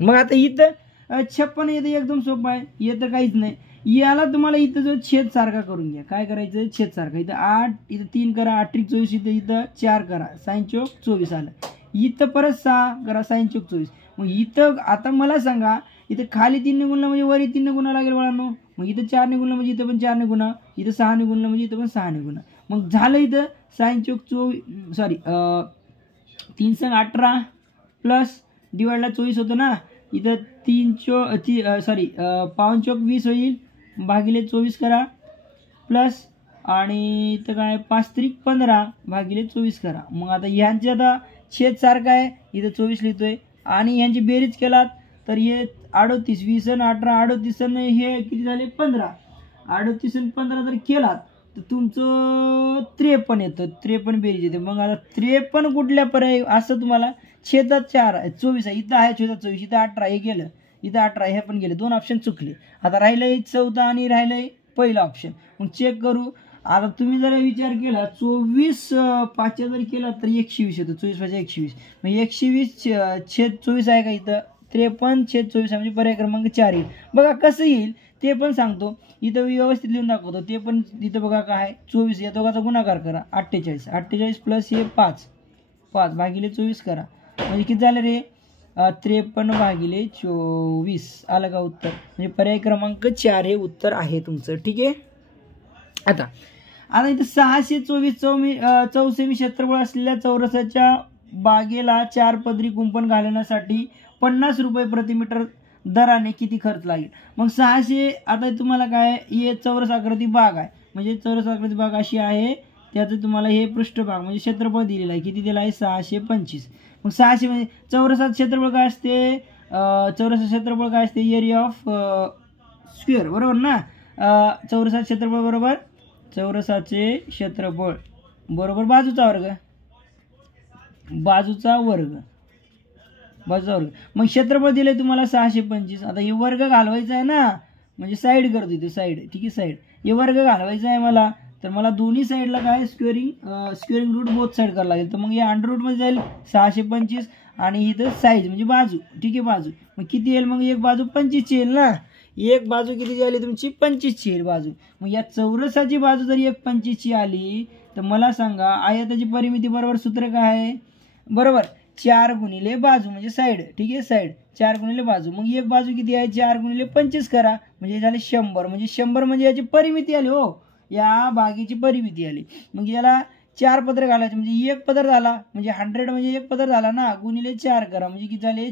मग आता इथं 56 येतं, एकदम सोपं आहे. येतं काहीच नाही. याला तुम्हाला इथं जो छेद सारखा करून घ्या. काय करायचं छेद सारखा. इथं 8 इथं 3 करा, 8 त्रिक 24 इथं 4 करा, साइन चौक 24 आलं. इथं परत 6 करा, साइन चौक 24. मग इथं आता मला सांगा, इथं खाली 3 ने गुणलं म्हणजे वरी 3 ने गुणा लागेल बाळांनो. मग इथं 4 ने गुणलं म्हणजे इथं पण 4 ने गुणा, इथं 6 ने गुणलं म्हणजे इथं पण 6 ने गुणा. मग झालं इथं साइन चौक 24 सॉरी 3 संग 18 प्लस डिवाइडला 24 होतं ना. इथं 3 चौक सॉरी पाऊण चौक 20 होईल, भागिले 24 करा प्लस आणि इथं काय 5 त्रिक 15 भागिले 24 करा. मग आता ह्यांचे आता छेद सारखा आहे, इथं 24 लिहितोय आणि यांची बेरीज केलात तर हे 38 20 आणि 18 38 आणि हे किती झाले 15. 38 आणि 15 जर केलात तर तुमचं 53 येतं. 53 बेरीज येते. मग आता 53 कुठल्या पर्याय असं तुम्हाला छेदात 4 आहे 24 आहे, इथं आहे छेदात 24, इथं 18 हे गेलं, इथं 18 हे पण गेले. 2 ऑप्शन चुकले. आता राहिलंय 14 आणि राहिलंय पहिला ऑप्शन. मग चेक करू. आता तुम्ही जर विचार केला 24 5 जर केला तर 120 येतो. 24 5 120. मग 120 छेद 24 आहे का इथं 53 छेद 24 आहे म्हणजे पर्याय क्रमांक 4 येईल. बघा कसं येईल ते पण सांगतो. इथं व्यवस्थित लिहून दाखवतो ते पण. इथं बघा काय 24 या दोघाचा गुणाकार करा 48 48 प्लस हे 5 भागिले 24 करा म्हणजे किती झालं रे 53 भागिले 24 आलं का उत्तर. म्हणजे पर्याय क्रमांक 4 हे उत्तर आहे तुमचं. ठीक आहे. आता इथं 624 चौसेमी क्षेत्रफळ असलेल्या चौरसाच्या बागेला 4 पदरी कुंपण घालण्यासाठी 50 रुपये प्रति मीटर दराने किती खर्च लागेल. मग 600 आता तुम्हाला काय हे चौरस आकृती बाग आहे. म्हणजे चौरस आकृती बाग अशी आहे, त्याचं तुम्हाला हे पृष्ठभाग म्हणजे क्षेत्रफळ दिलेलं आहे. किती दिलं आहे 625. मग 600 म्हणजे चौरसाचं क्षेत्रफळ काय असते, चौरसाचं क्षेत्रफळ काय असते एरिया ऑफ स्क्वेअर बरोबर ना. चौरसाचं क्षेत्रफळ बरोबर चौरसाचे क्षेत्रफळ बरोबर बाजूचा वर्ग. मग क्षेत्रफळ दिले तुम्हाला 625. आता हे वर्ग घालवायचा आहे ना, म्हणजे साईड करतो इथे साईड. ठीक आहे साईड हे वर्ग घालवायचा आहे मला, तर मला दोन्ही साईडला काय स्क्वेअरिंग रूट बोथ साईड करावं लागेल. तर मग या अंडर रूटमध्ये जाईल 625 आणि इथं साईज म्हणजे बाजू, ठीक आहे बाजू. मग किती येईल मग एक बाजू 25ची येईल ना, एक बाजू कितीची आली तुमची 25ची येईल बाजू. मग या चौरसाची बाजू जर एक 25ची आली तर मला सांगा आयताची परिमिती बरोबर सूत्र काय आहे, बरोबर 4 गुणिले बाजू म्हणजे साईड, ठीक आहे साईड 4 गुणिले बाजू. मग एक बाजू किती आहे 4 गुणिले 25 करा म्हणजे झाले 100, म्हणजे 100 म्हणजे याची परिमिती आली हो, या बागेची परिमिती आली. मग याला 4 पदर घालायचे म्हणजे एक पदर झाला, म्हणजे 100 म्हणजे एक पदर झाला ना, गुणिले 4 करा म्हणजे किती झाले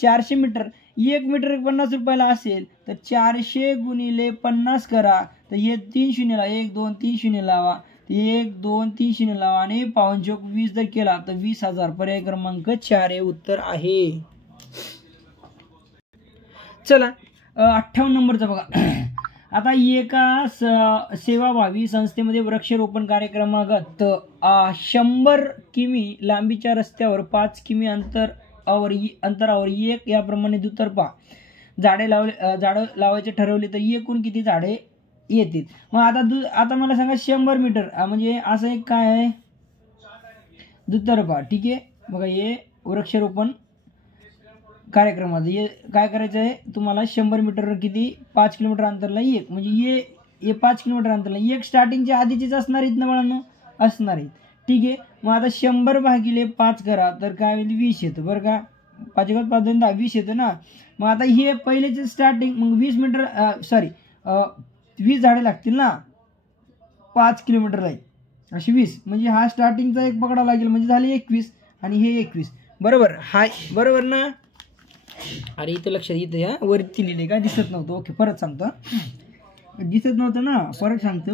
400 मीटर. 1 मीटर 50 रुपयाला असेल तर 400 गुणिले 50 करा, तर हे 3 शून्य लावा, 1 2 3 शून्य लावा, 1 2 3 शून्य लावा आणि 5 जर केला तर 20,000. पर्याय क्रमांक 4 हे उत्तर आहे. चला 58 नंबरचा बघा. आता एका सेवाभावी संस्थेमध्ये वृक्षारोपण कार्यक्रमागत 100 किमी लांबीच्या रस्त्यावर 5 किमी अंतरावर एक याप्रमाणे दुतर्फा झाडं लावायचे ठरवले तर एकूण किती झाडे येतील. मग आता मला सांगा 100 मीटर म्हणजे असं एक काय आहे दुतर्फा, ठीक आहे बघा. हे वृक्षारोपण कार्यक्रमात हे काय करायचं आहे तुम्हाला, 100 मीटर किती 5 किलोमीटर अंतरला एक, म्हणजे हे 5 किलोमीटर अंतरला एक स्टार्टिंगच्या आधीचीच असणार आहेत ना बाळांनो, असणार आहेत, ठीक आहे. मग आता 100 भागिले 5 करा तर काय होईल 20 येतं बरं का, 5 1 5 2 10 20 येतं ना. मग आता हे पहिलेचे स्टार्टिंग मग 20 मीटर 20 झाडे लागतील ना 5 किलोमीटरला अशी 20, म्हणजे हा स्टार्टिंगचा एक पकडा लागेल म्हणजे झाले 21 आणि हे 21, बरोबर हाय बरोबर ना. अरे इथं लक्षात इथं या वरती लिहिले का दिसत नव्हतं, ओके परत सांगतो, दिसत नव्हतं ना परत सांगतो.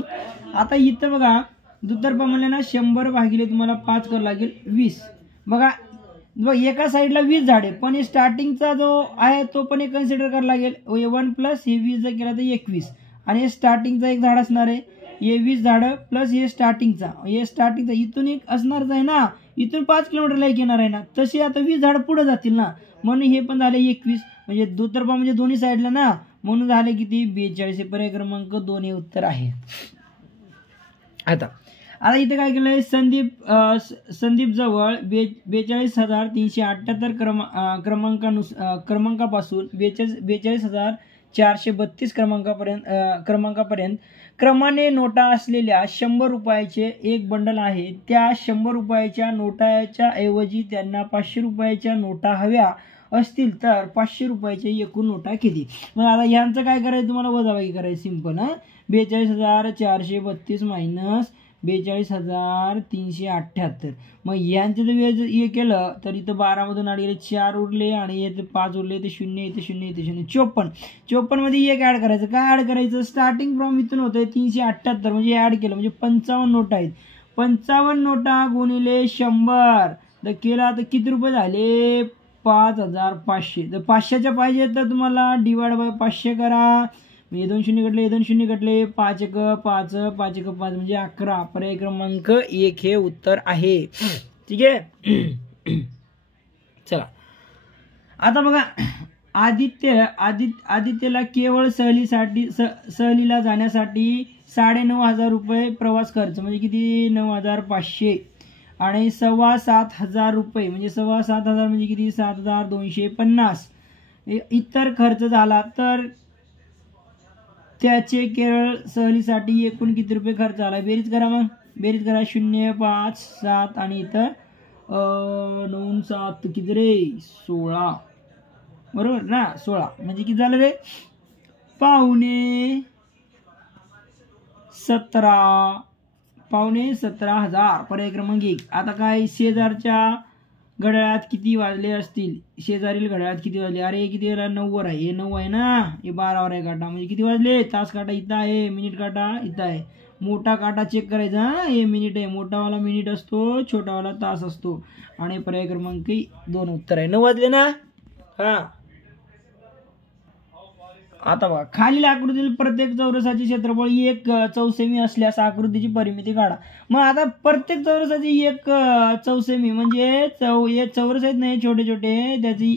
आता इथं बघा दुतर्फा म्हणले ना 100 भागिले तुम्हाला 5 करावं लागेल 20. बघा एका साईडला 20 झाडे, पण हे स्टार्टिंगचा जो आहे तो पण एक कन्सिडर करावं लागेल. 1 प्लस हे 20 जर केला तर 21 आणि हे स्टार्टिंगचा एक झाड असणार आहे, हे 20 झाडं प्लस हे स्टार्टिंगचा इथून एक असणारच आहे ना, इथून 5 किलोमीटरला एक येणार आहे ना, तसे आता 20 झाडं पुढे जातील ना, म्हणून हे पण झाले 21, म्हणजे दुतर्फा म्हणजे दोन्ही साईडला ना, म्हणून झाले किती 42. पर्याय क्रमांक 2 हे उत्तर आहे. आता इथे काय केलंय संदीप जवळ 42,378 क्रमांकापासून 42,432 क्रमांकापर्यंत क्रमाने नोटा असलेल्या 100 रुपयाचे एक बंडल आहे. त्या 100 रुपयाच्या नोटाच्या ऐवजी त्यांना 500 रुपयाच्या नोटा हव्या असतील तर 500 रुपयाचे एकूण नोटा किती. मग आता ह्यांचं काय करायचं तुम्हाला वजाबाकी करायची सिंपल. 42,432 मायनस 42,378. मग यांचं जर हे केलं तर इथं 12 मधून 8 गेले 4 उरले आणि इथे 5 उरले, इथे 0 इथे 0 इथे 0 54 मध्ये एक ऍड करायचं. काय ऍड करायचं स्टार्टिंग फ्रॉम इथून होतंय 378 म्हणजे ऍड केलं म्हणजे 55 नोटा आहेत. 55 नोटा गुणिले 100 तर केला तर किती रुपये झाले 5,500. जर 500च्या पाहिजे तर तुम्हाला डिवाइड बाय 500 करा. हे 2 शून्य कटले 2 शून्य कटले 5 1 5 5 1 5 म्हणजे 11. पर्याय क्रमांक 1 हे उत्तर आहे. ठीक आहे. चला आता बघा आदित्यला केवळ सहलीला जाण्यासाठी 9,500 रुपये प्रवास खर्च म्हणजे किती 9,500 आणि 7,500 रुपये म्हणजे 7,500 म्हणजे किती 7,250 इतर खर्च झाला तर त्याचे केरळ सहलीसाठी एकूण किती रुपये खर्च झाला. बेरीज करा 0 5 7 आणि इथं 9 7 किती रे 16 बरोबर ना 16 म्हणजे किती झालं रे 17,500. पर्याय क्रमांक 1. आता काय शेजारच्या घड्याळात किती वाजले असतील, शेजारील घड्याळात किती वाजले, अरे किती वेळा 9 वर आहे, हे 9 आहे ना, हे 12 वर आहे काटा म्हणजे किती वाजले, तास काटा इथं आहे, मिनिट काटा इथं आहे, मोठा काटा चेक करायचा. हे मिनिट आहे, मोठावाला मिनिट असतो, छोटावाला तास असतो आणि पर्याय क्रमांक 2 उत्तर आहे. 9 वाजले ना. हा आता बघा खालील आकृतीतील प्रत्येक चौरसाचे क्षेत्रफळ 1 चौसेमी असल्यास आकृतीची परिमिती काढा. मग आता प्रत्येक चौरसाची 1 चौसेमी म्हणजे चौरस आहेत नाही छोटे छोटे त्याची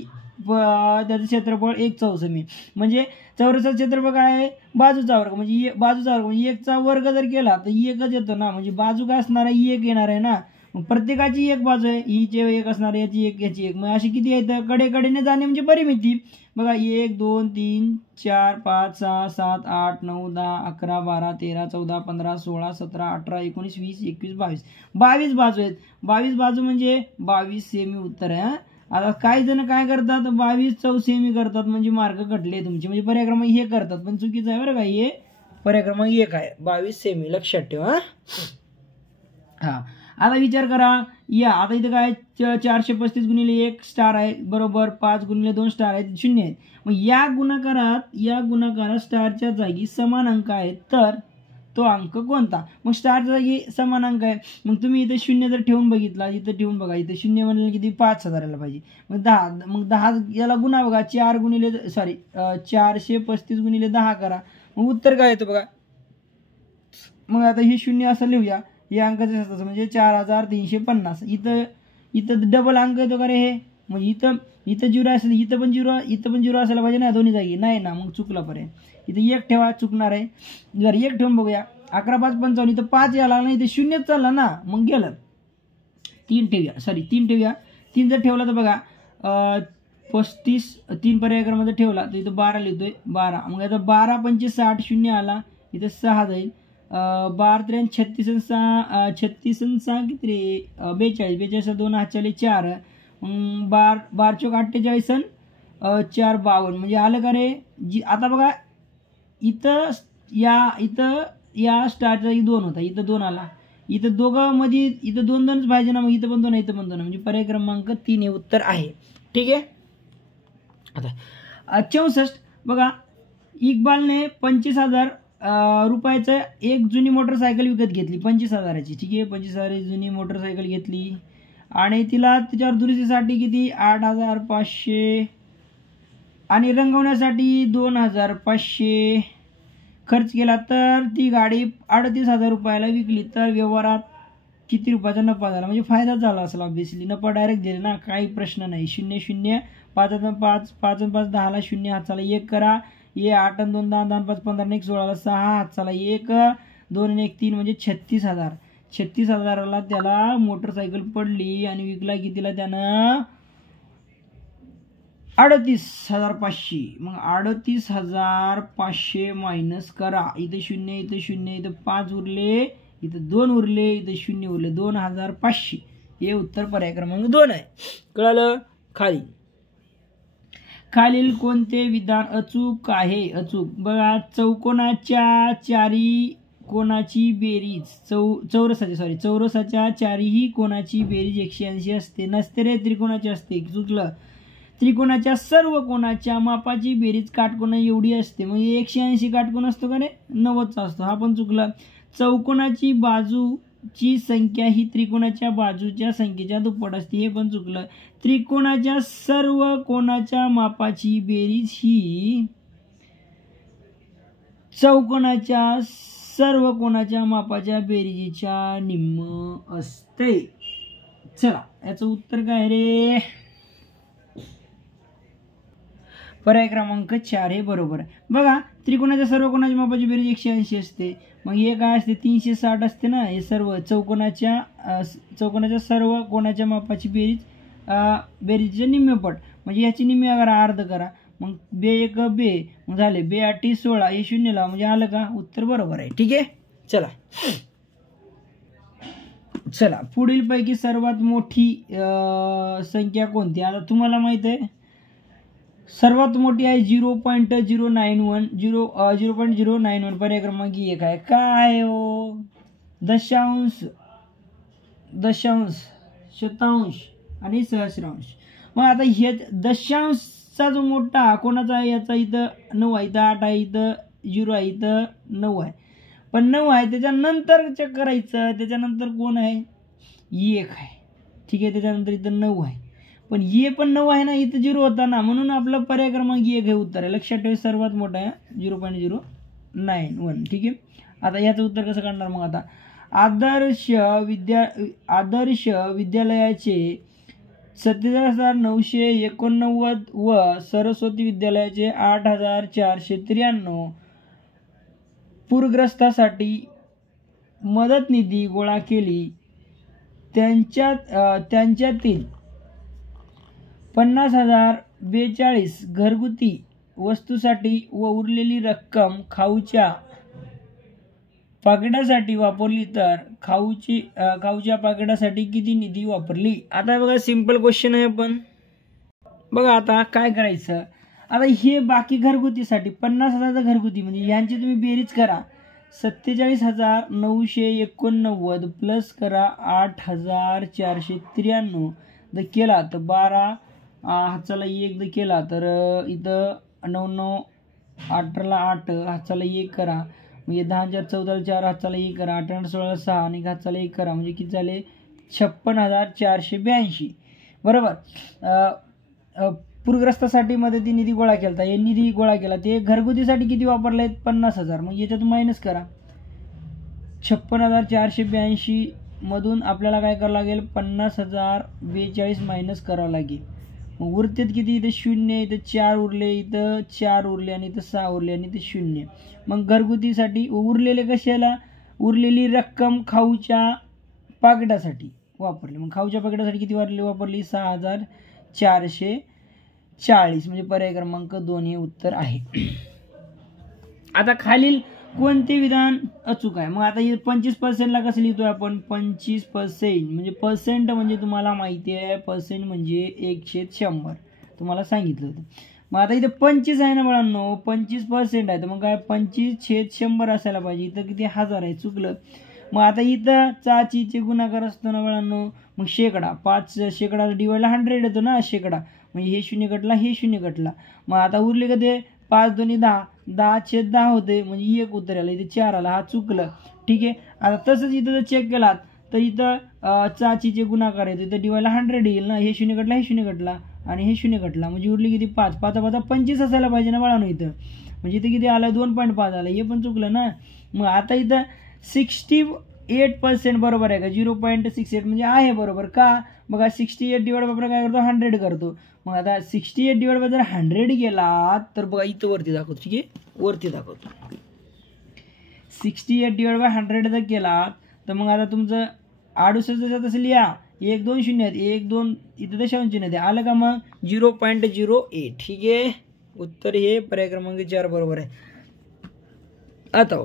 त्याचं क्षेत्रफळ 1/4 म्हणजे चौरसाचं क्षेत्रफळ काय आहे, बाजूचा वर्ग म्हणजे बाजूचा वर्ग म्हणजे 1चा वर्ग जर केला तर 1च येतो ना, म्हणजे बाजू काय असणार आहे, 1 येणार आहे ना. मग प्रत्येकाची एक बाजू आहे, ही जे 1 असणार याची 1 याची 1, मग अशी किती आहेत, कडेकडेने जाणे म्हणजे परिमिती. बघा 1 2 3 4 5 6 7 8 9 10 11 12 13 14 15 16 17 18 19 20 21 22 22 बाजू आहेत. 22 बाजू म्हणजे 22 सेमी उत्तर आहे. आता काही जण काय करतात, 22 चौसेमी करतात म्हणजे मार्क कटले तुमचे, म्हणजे पर्याय क्रमांक हे करतात, पण चुकीचं आहे बरं का. हे पर्याय क्रमांक 1 आहे, 22 सेमी, लक्षात ठेवा. हा आता विचार करा, या आता इथं काय 435 गुणिले 1 स्टार आहे बरोबर, 5 गुणिले 2 स्टार आहेत, 0 आहेत. मग या गुणाकारात स्टारच्या जागी समान अंक आहेत, तर तो अंक कोणता. मग स्टारच्या जागी समान अंक आहे, मग तुम्ही इथं 0 जर ठेवून बघितला, इथं ठेवून बघा, इथं 0 म्हणलं किती 5000 यायला पाहिजे. मग 10 याला गुणा बघा, 435 गुणिले 10 करा, मग उत्तर काय येतं बघा. मग आता हे 0 असं लिहूया, हे अंकाचं असतं म्हणजे 4350. इथं डबल अंक येतो का रे हे, मग इथं 0 असेल, इथं पण 0 असायला पाहिजे ना दोन्ही जागी, नाही ना, मग चुकला पर्याय. इथं 1 ठेवा, चुकणार आहे. जर 1 ठेवून बघूया, 11 5 55, इथं 5 यायला लागला, इथं 0 चालला ना, मग गेलं. 3 ठेवूया, 3 जर ठेवला तर बघा 35, 3 पर्याय क्रमांक ठेवला तर इथं 12 लिहितोय, 12. मग आता 12 5 60, 0 आला, इथं 6 जाईल. 12 3 36 6 किती रे, 42 2 हातच्याले 4. मग 12 चौक 48 4 52, म्हणजे आलं का रे. आता बघा इथं या स्टारचा 2 होता, इथं 2 आला, इथं दोघं मध्ये इथं 2 पाहिजे ना, मग इथं पण 2 इथं पण 2, म्हणजे पर्याय क्रमांक 3 हे उत्तर आहे. ठीक आहे. आता 64 बघा, इक्बालने 25,000 रुपयाचं एक जुनी मोटरसायकल विकत घेतली, 25,000ची. ठीक आहे, 25,000ची जुनी मोटरसायकल घेतली आणि तिला तिच्यावर दुरुस्तीसाठी किती 8,500 आणि रंगवण्यासाठी 2,500 खर्च केला, तर ती गाडी 38,000 रुपयाला विकली, तर व्यवहारात किती रुपयाचा नफा झाला, म्हणजे फायदा झाला असेल. ऑब्व्हियसली नफा डायरेक्ट दिले ना, काही प्रश्न नाही. 0 0 5 5 5 5 10ला 0 हातचाला 1 करा, ये 8 2 10 10 5 15 1 16ला 6 हातचाला 1 2 1 3 म्हणजे 36,000. 36,000ला त्याला मोटरसायकल पडली आणि विकला कितीला त्यानं 38,500. मग 38,500 मायनस करा, इथं 0 इथं 0 इथं 5 उरले, इथं 2 उरले, इथं 0 उरले, 2,500. हे उत्तर पर्याय क्रमांक 2 आहे. कळालं. खालील कोणते विधान अचूक आहे. अचूक बघा, चौकोनाच्या चारी कोणाची बेरीज चौरसाच्या चारीही कोणाची बेरीज 180 असते. नसते रे, त्रिकोणाची असते. चुकलं. त्रिकोणाच्या सर्व कोणाच्या मापाची बेरीज काटकोना एवढी असते, म्हणजे 180 काटकोन असतो का रे, 90चा असतो, हा पण चुकला. चौकोनाची बाजूची संख्या ही त्रिकोणाच्या बाजूच्या संख्येच्या दुप्पट असते, हे पण चुकलं. त्रिकोणाच्या सर्व कोणाच्या मापाची बेरीज ही चौकोनाच्या सर्व कोणाच्या मापाच्या बेरीजच्या निम्म असते. चला, याचं उत्तर काय रे, पर्याय क्रमांक 4 हे बरोबर आहे. बघा, त्रिकोणाच्या सर्व कोणाच्या मापाची बेरीज 180 असते, मग हे काय असते 360 असते ना. हे सर्व चौकोनाच्या सर्व कोणाच्या मापाची बेरीजच्या निम्मेपट, म्हणजे याची निम्मी करा, अर्ध करा, मग 2 1 2 मग झाले 2 8 16, हे 0 लावा, म्हणजे आलं का उत्तर बरोबर आहे. ठीक आहे. चला पुढील पैकी सर्वात मोठी संख्या कोणती. आता तुम्हाला माहित आहे सर्वात मोठी आहे 0.091 0.091, पर्याय क्रमांक 1 आहे. काय हो, दशांश, शतांश आणि सहस्रांश. मग आता हे दशांशचा जो मोठा कोणाचा आहे, याचा इथं 9 आहे, इथं 8 आहे, इथं 0 आहे, इथं 9 आहे, पण 9 आहे त्याच्यानंतर चेक करायचं, त्याच्यानंतर कोण आहे 1 आहे. ठीक आहे, त्याच्यानंतर इथं 9 आहे, पण हे पण 9 आहे ना, इथं 0 होता ना, म्हणून आपलं पर्याय क्रमांक 1 हे उत्तर आहे. लक्षात ठेवा, सर्वात मोठा आहे 0.091. ठीक आहे. आता याचं उत्तर कसं काढणार. मग आता आदर्श विद्यालयाचे 47,989 व सरस्वती विद्यालयाचे 8,493 पूरग्रस्तासाठी मदत निधी गोळा केली. त्यांच्यातील 50,042 घरगुती वस्तूसाठी व उरलेली रक्कम खाऊच्या पाकिटासाठी वापरली तर खाऊच्या पाकिटासाठी किती निधी वापरली. आता बघा सिंपल क्वेश्चन आहे. आपण बघा आता काय करायचं. आता हे बाकी घरगुतीसाठी 50,000 घरगुती म्हणजे यांची तुम्ही बेरीज करा. 47,989 प्लस करा 8,493 जर केला तर 12 हाताला 1 जर केला तर इथं 9 18ला 8 हाताला 1 करा म्हणजे 10,014 4 हाताला 1 करा 8 16 6 आणि हाताला 1 करा म्हणजे किती झाले 56,482 बरोबर. पूरग्रस्तासाठी मदती निधी गोळा केला. हे निधी गोळा केला ते घरगुतीसाठी किती वापरले 50,000 मग याच्यातून मायनस करा. 56,482 मधून आपल्याला काय करावं लागेल 50,042 मायनस करावं लागेल. मग उरतेत किती इथं 0 इथं 4 उरले इथं 4 उरले आणि इथं 6 उरले आणि इथं 0. मग घरगुतीसाठी उरलेले कशाला उरलेली रक्कम खाऊच्या पाकिटासाठी वापरली. मग खाऊच्या पाकिटासाठी किती वापरली 6,440 म्हणजे पर्याय क्रमांक 2 हे उत्तर आहे. आता खालील कोणते विधान अचूक आहे. मग आता 25% कसं लिहितोय आपण 25% म्हणजे पर्सेंट म्हणजे तुम्हाला माहिती आहे पर्सेंट म्हणजे 1/100 तुम्हाला सांगितलं होतं. मग आता इथे 25 आहे ना बाळांनो 25% आहे तर मग काय 25/100 असायला पाहिजे. इथं किती 1000 आहे चुकलं. मग आता इथं चाचीचे गुणाकार असतो ना बाळांनो मग शेकडा 5 शेकडाला डिवाइडला 100 येतो ना शेकडा म्हणजे हे 0 कटला हे 0 कटला. मग आता उरले का ते 5 2 10 10/10 होते म्हणजे 1 उत्तर आलं. इथे 4 आला हा चुकलं ठीक आहे. आता तसंच इथं जर चेक केलात तर इथं चाचीचे गुणाकार येतो इथं डिवाइडला 100 येईल ना हे 0 कटला हे 0 कटला आणि हे 0 कटला म्हणजे उरली किती 5 5 25 असायला पाहिजे ना बाळांनो इथं म्हणजे इथं किती आलं 2.5 आलं हे पण चुकलं ना. मग आता इथं 68% बरोबर आहे का 0.68 म्हणजे आहे बरोबर का बघा 68 डिवाइड बाय काय करतो 100 करतो. मग आता 68 डिवाइड बाय जर 100 गेला तर बघा इथं वरती दाखवतो ठीक आहे वरती दाखवतो 68 डिवाइड बाय 100 जर केला तर मग आता तुमचं 68 तसं लिहा 1 2 0 1 2 इथं दशांश चिन्ह द्या आलं का मग 0.08 ठीक आहे. उत्तर हे पर्याय क्रमांक 4 बरोबर आहे. आता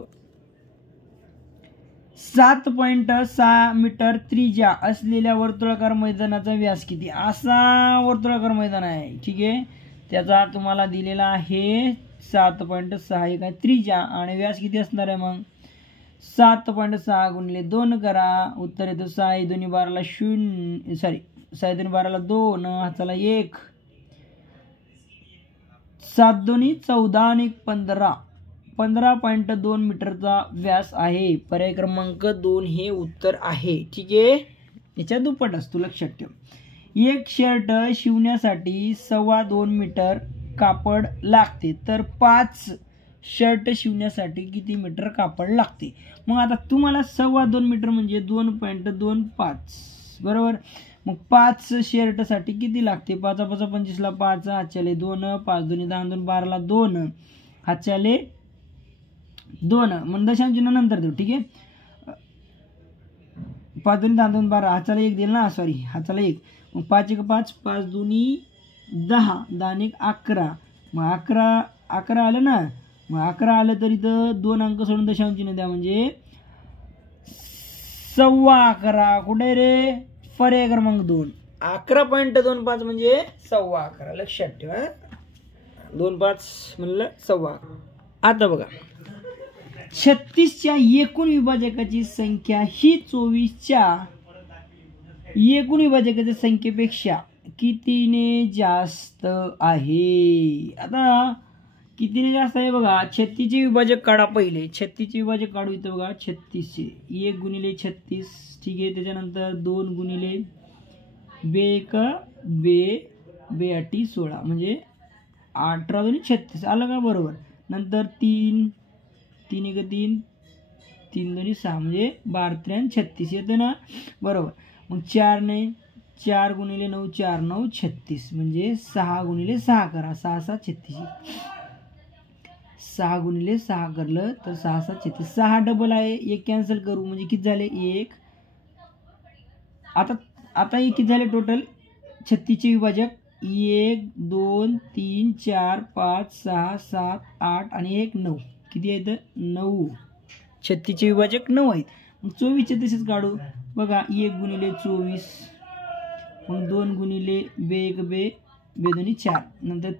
7.6 मीटर त्रिज्या असलेल्या वर्तुळाकार मैदानाचा व्यास किती. असा वर्तुळाकार मैदान आहे ठीक आहे त्याचा तुम्हाला दिलेला आहे 7.6 एक आहे त्रिज्या आणि व्यास किती असणार आहे मग 7.6 गुणिले 2 करा उत्तर येतो 6 2 12 0 सॉरी 6 2 12 2 हाताला 1 7 2 14 आणि 15.2 मीटरचा व्यास आहे. पर्याय क्रमांक 2 हे उत्तर आहे ठीक आहे. याच्या दुप्पट असतो लक्षात ठेव. एक शर्ट शिवण्यासाठी 2.25 मीटर कापड लागते तर 5 शर्ट शिवण्यासाठी किती मीटर कापड लागते. मग आता तुम्हाला 2.25 मीटर म्हणजे 2.25 बरोबर. मग 5 शर्टसाठी किती लागते 5 5 25 ला 5 हातच्याले 2 5 2 10 2 12 ला 2 हातच्याले 2 मग दशांश चिन्ह नंतर देऊ ठीक आहे. 5 2 10 2 12 हाताला 1 देईल ना सॉरी हाताला 1 मग 5 1 5 5 2 10 10 1 11 मग 11 आलं ना मग 11 आलं तर इथं 2 अंक सोडून दशांश चिन्ह द्या म्हणजे 11.25 कुठे रे पर्याय क्रमांक 2 11.25 म्हणजे 11.25 लक्षात ठेवा 2.5 म्हणलं 11.25. आता बघा 36च्या एकूण विभाजकाची संख्या ही 24च्या एकूण विभाजकाच्या संख्येपेक्षा कितीने जास्त आहे. आता कितीने जास्त आहे बघा 36चे विभाजक काढा पहिले 36चे विभाजक काढू इथं बघा 36चे 1 गुणिले 36 ठीक आहे. त्याच्यानंतर 2 गुणिले 2 8 16 म्हणजे 18 2 36 आलं का बरोबर. नंतर 3 3 1 3 3 2 6 म्हणजे 12 3 36 येतं ना बरोबर. मग 4 ने 4 गुणिले 9 4 9 36 म्हणजे 6 गुणिले 6 करा 6 6 36 6 गुणिले 6 करलं तर 6 6 36 6 डबल आहे एक कॅन्सल करू म्हणजे किती झाले 1 आता हे किती झाले टोटल 36 चे विभाजक 1 2 3 4 5 6 7 8 आणि 1 9 किती आहेत 9 36 चे विभाजक 9 आहेत मग 24 चे तसेच काढू बघा 1 गुणिले 24 मग 2 गुणिले बे दोन्ही 4 नंतर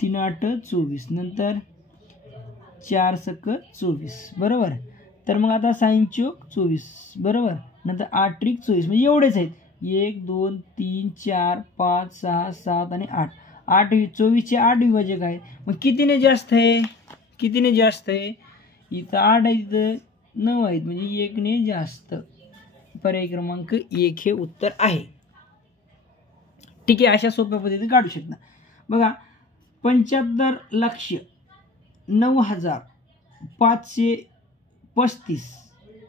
3 8 24 नंतर 4 सक 24 बरोबर तर मग आता 6 चोक 24 बरोबर नंतर 8 त्रिक 24 म्हणजे एवढेच आहेत 1 2 3 4 5 6 7 आणि 8 24 चे 8 विभाजक आहेत मग कितीने जास्त आहे इथं 8 आहे इथं 9 आहेत म्हणजे 1 ने जास्त पर्याय क्रमांक 1 हे उत्तर आहे ठीक आहे अशा सोप्या पद्धतीने काढू शकता बघा 75,09,535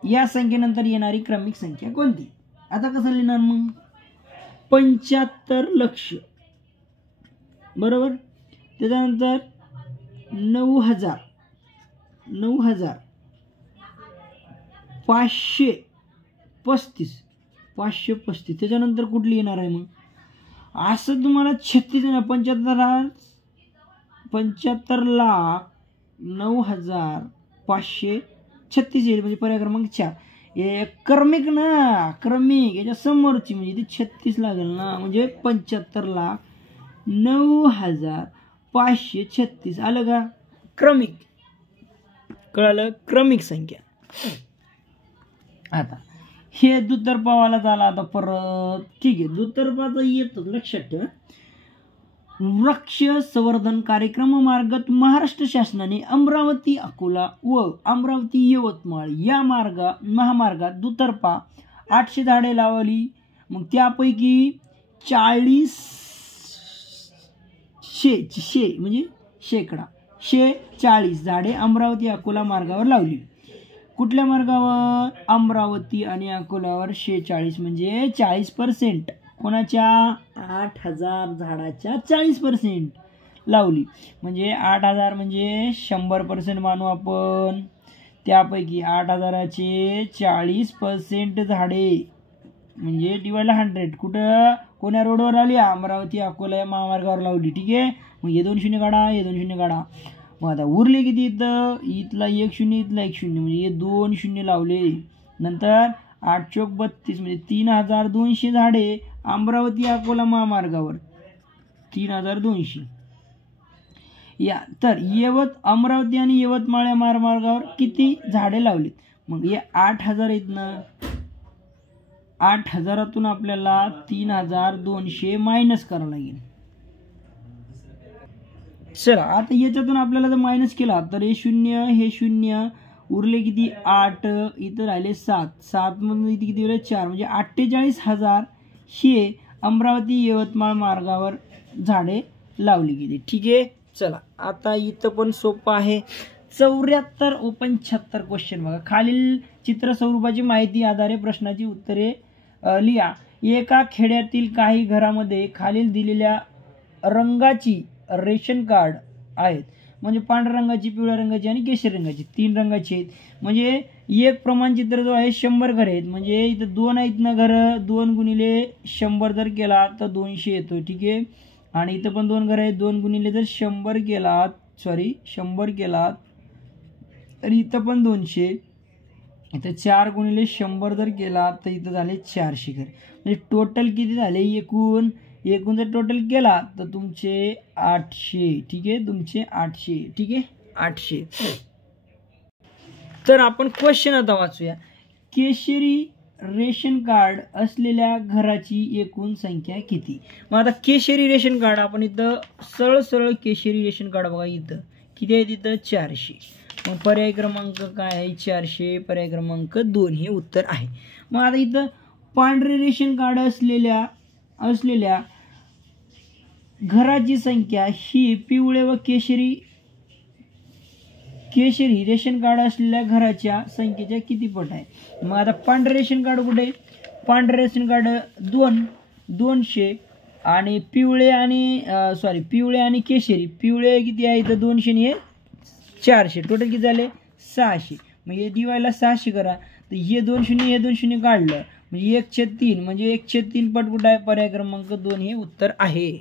या संख्येनंतर येणारी क्रमिक संख्या कोणती आता कसं लिहिणार मग 75 लक्ष बरोबर त्याच्यानंतर 535 त्याच्यानंतर कुठली येणार आहे मग असं तुम्हाला 75,09,536 येईल म्हणजे पर्याय क्रमांक 4 क्रमिक याच्या समोरची म्हणजे ती 36 लागेल ना म्हणजे 75,09,536 आलं का क्रमिक कळालं क्रमिक संख्या आता हे दुतर्फावाला झाला आता परत ठीक आहे दुतर्फाचा येतो लक्षात ठेवा वृक्ष संवर्धन कार्यक्रम मार्गत महाराष्ट्र शासनाने अमरावती अकोला व अमरावती यवतमाळ या महामार्गात दुतर्फा 800 झाडे लावली मग त्यापैकी 40 म्हणजे शेकडा 40 झाडे अमरावती अकोला मार्गावर लावली कुठल्या मार्गावर अमरावती आणि अकोलावर 40 म्हणजे 40% कोणाच्या 8000 झाडाच्या 40% लावली म्हणजे 8000 म्हणजे 100% मानू आपण त्यापैकी 8000चे 40% झाडे म्हणजे डिवाइड 100 कुठं कोण्या रोडवर आली अमरावती अकोला या महामार्गावर लावली ठीक आहे मग हे 2 शून्य काढा मग आता उरले किती इथला 1 शून्य इथला 1 शून्य म्हणजे हे 2 शून्य लावले नंतर 8 चौक 32 म्हणजे 3200 झाडे अमरावती अकोला महामार्गावर 3200 या तर अमरावती आणि यवतमाळ या महामार्गावर किती झाडे लावली मग हे 8000 आहेत ना 8000तून आपल्याला 3200 मायनस करावं लागेल चला आता याच्यातून आपल्याला जर मायनस केला तर हे शून्य उरले किती 8 इथं राहिले 7 मधून इथे किती उरले 4 म्हणजे 48,000 हे अमरावती यवतमाळ मार्गावर झाडे लावली गेली ठीक आहे चला आता इथं पण सोपं आहे 74 व 75 क्वेश्चन बघा खालील चित्र स्वरूपाची माहिती आधारे प्रश्नाची उत्तरे लिहा एका खेड्यातील काही घरामध्ये खालील दिलेल्या रंगाची रेशन कार्ड आहेत म्हणजे पांढऱ्या रंगाची पिवळ्या रंगाची आणि केशरी रंगाची 3 रंगाची आहेत म्हणजे एक प्रमाणचित्र जो आहे 100 घर आहेत म्हणजे इथं 2 आहेत ना घर 2 गुणिले 100 जर केला तर 200 येतो ठीक आहे आणि इथं पण 2 घर आहेत 2 गुणिले जर 100 केलात तर इथं पण 200 इथं 4 गुणिले 100 जर केला तर इथं झाले 400 घर म्हणजे टोटल किती झाले एकूण जर टोटल केला तर तुमचे 800 ठीक आहे तुमचे 800 ठीक आहे 800 तर आपण क्वेश्चन आता वाचूया केशरी रेशन कार्ड असलेल्या घराची एकूण संख्या किती मग आता केशरी रेशन कार्ड आपण इथं सरळ केशरी रेशन कार्ड बघा इथं किती आहे तिथं 400 मग पर्याय क्रमांक काय आहे 400 पर्याय क्रमांक 2 हे उत्तर आहे मग आता इथं पांढरे रेशन कार्ड असलेल्या घराची संख्या ही पिवळे व केशरी रेशन कार्ड असलेल्या घराच्या संख्येच्या किती पट आहे मग आता पांढरे रेशन कार्ड कुठे पांढरे रेशन कार्ड 200 आणि पिवळे आणि केशरी. पिवळे किती आहे इथं 200 आणि हे 400, टोटल किती झाले 600. मग हे दिवायला 600 करा. तर हे 200 हे 200 काढलं म्हणजे 1/3 म्हणजे 1/3 पट कुठं आहे पर्याय क्रमांक 2 हे उत्तर आहे.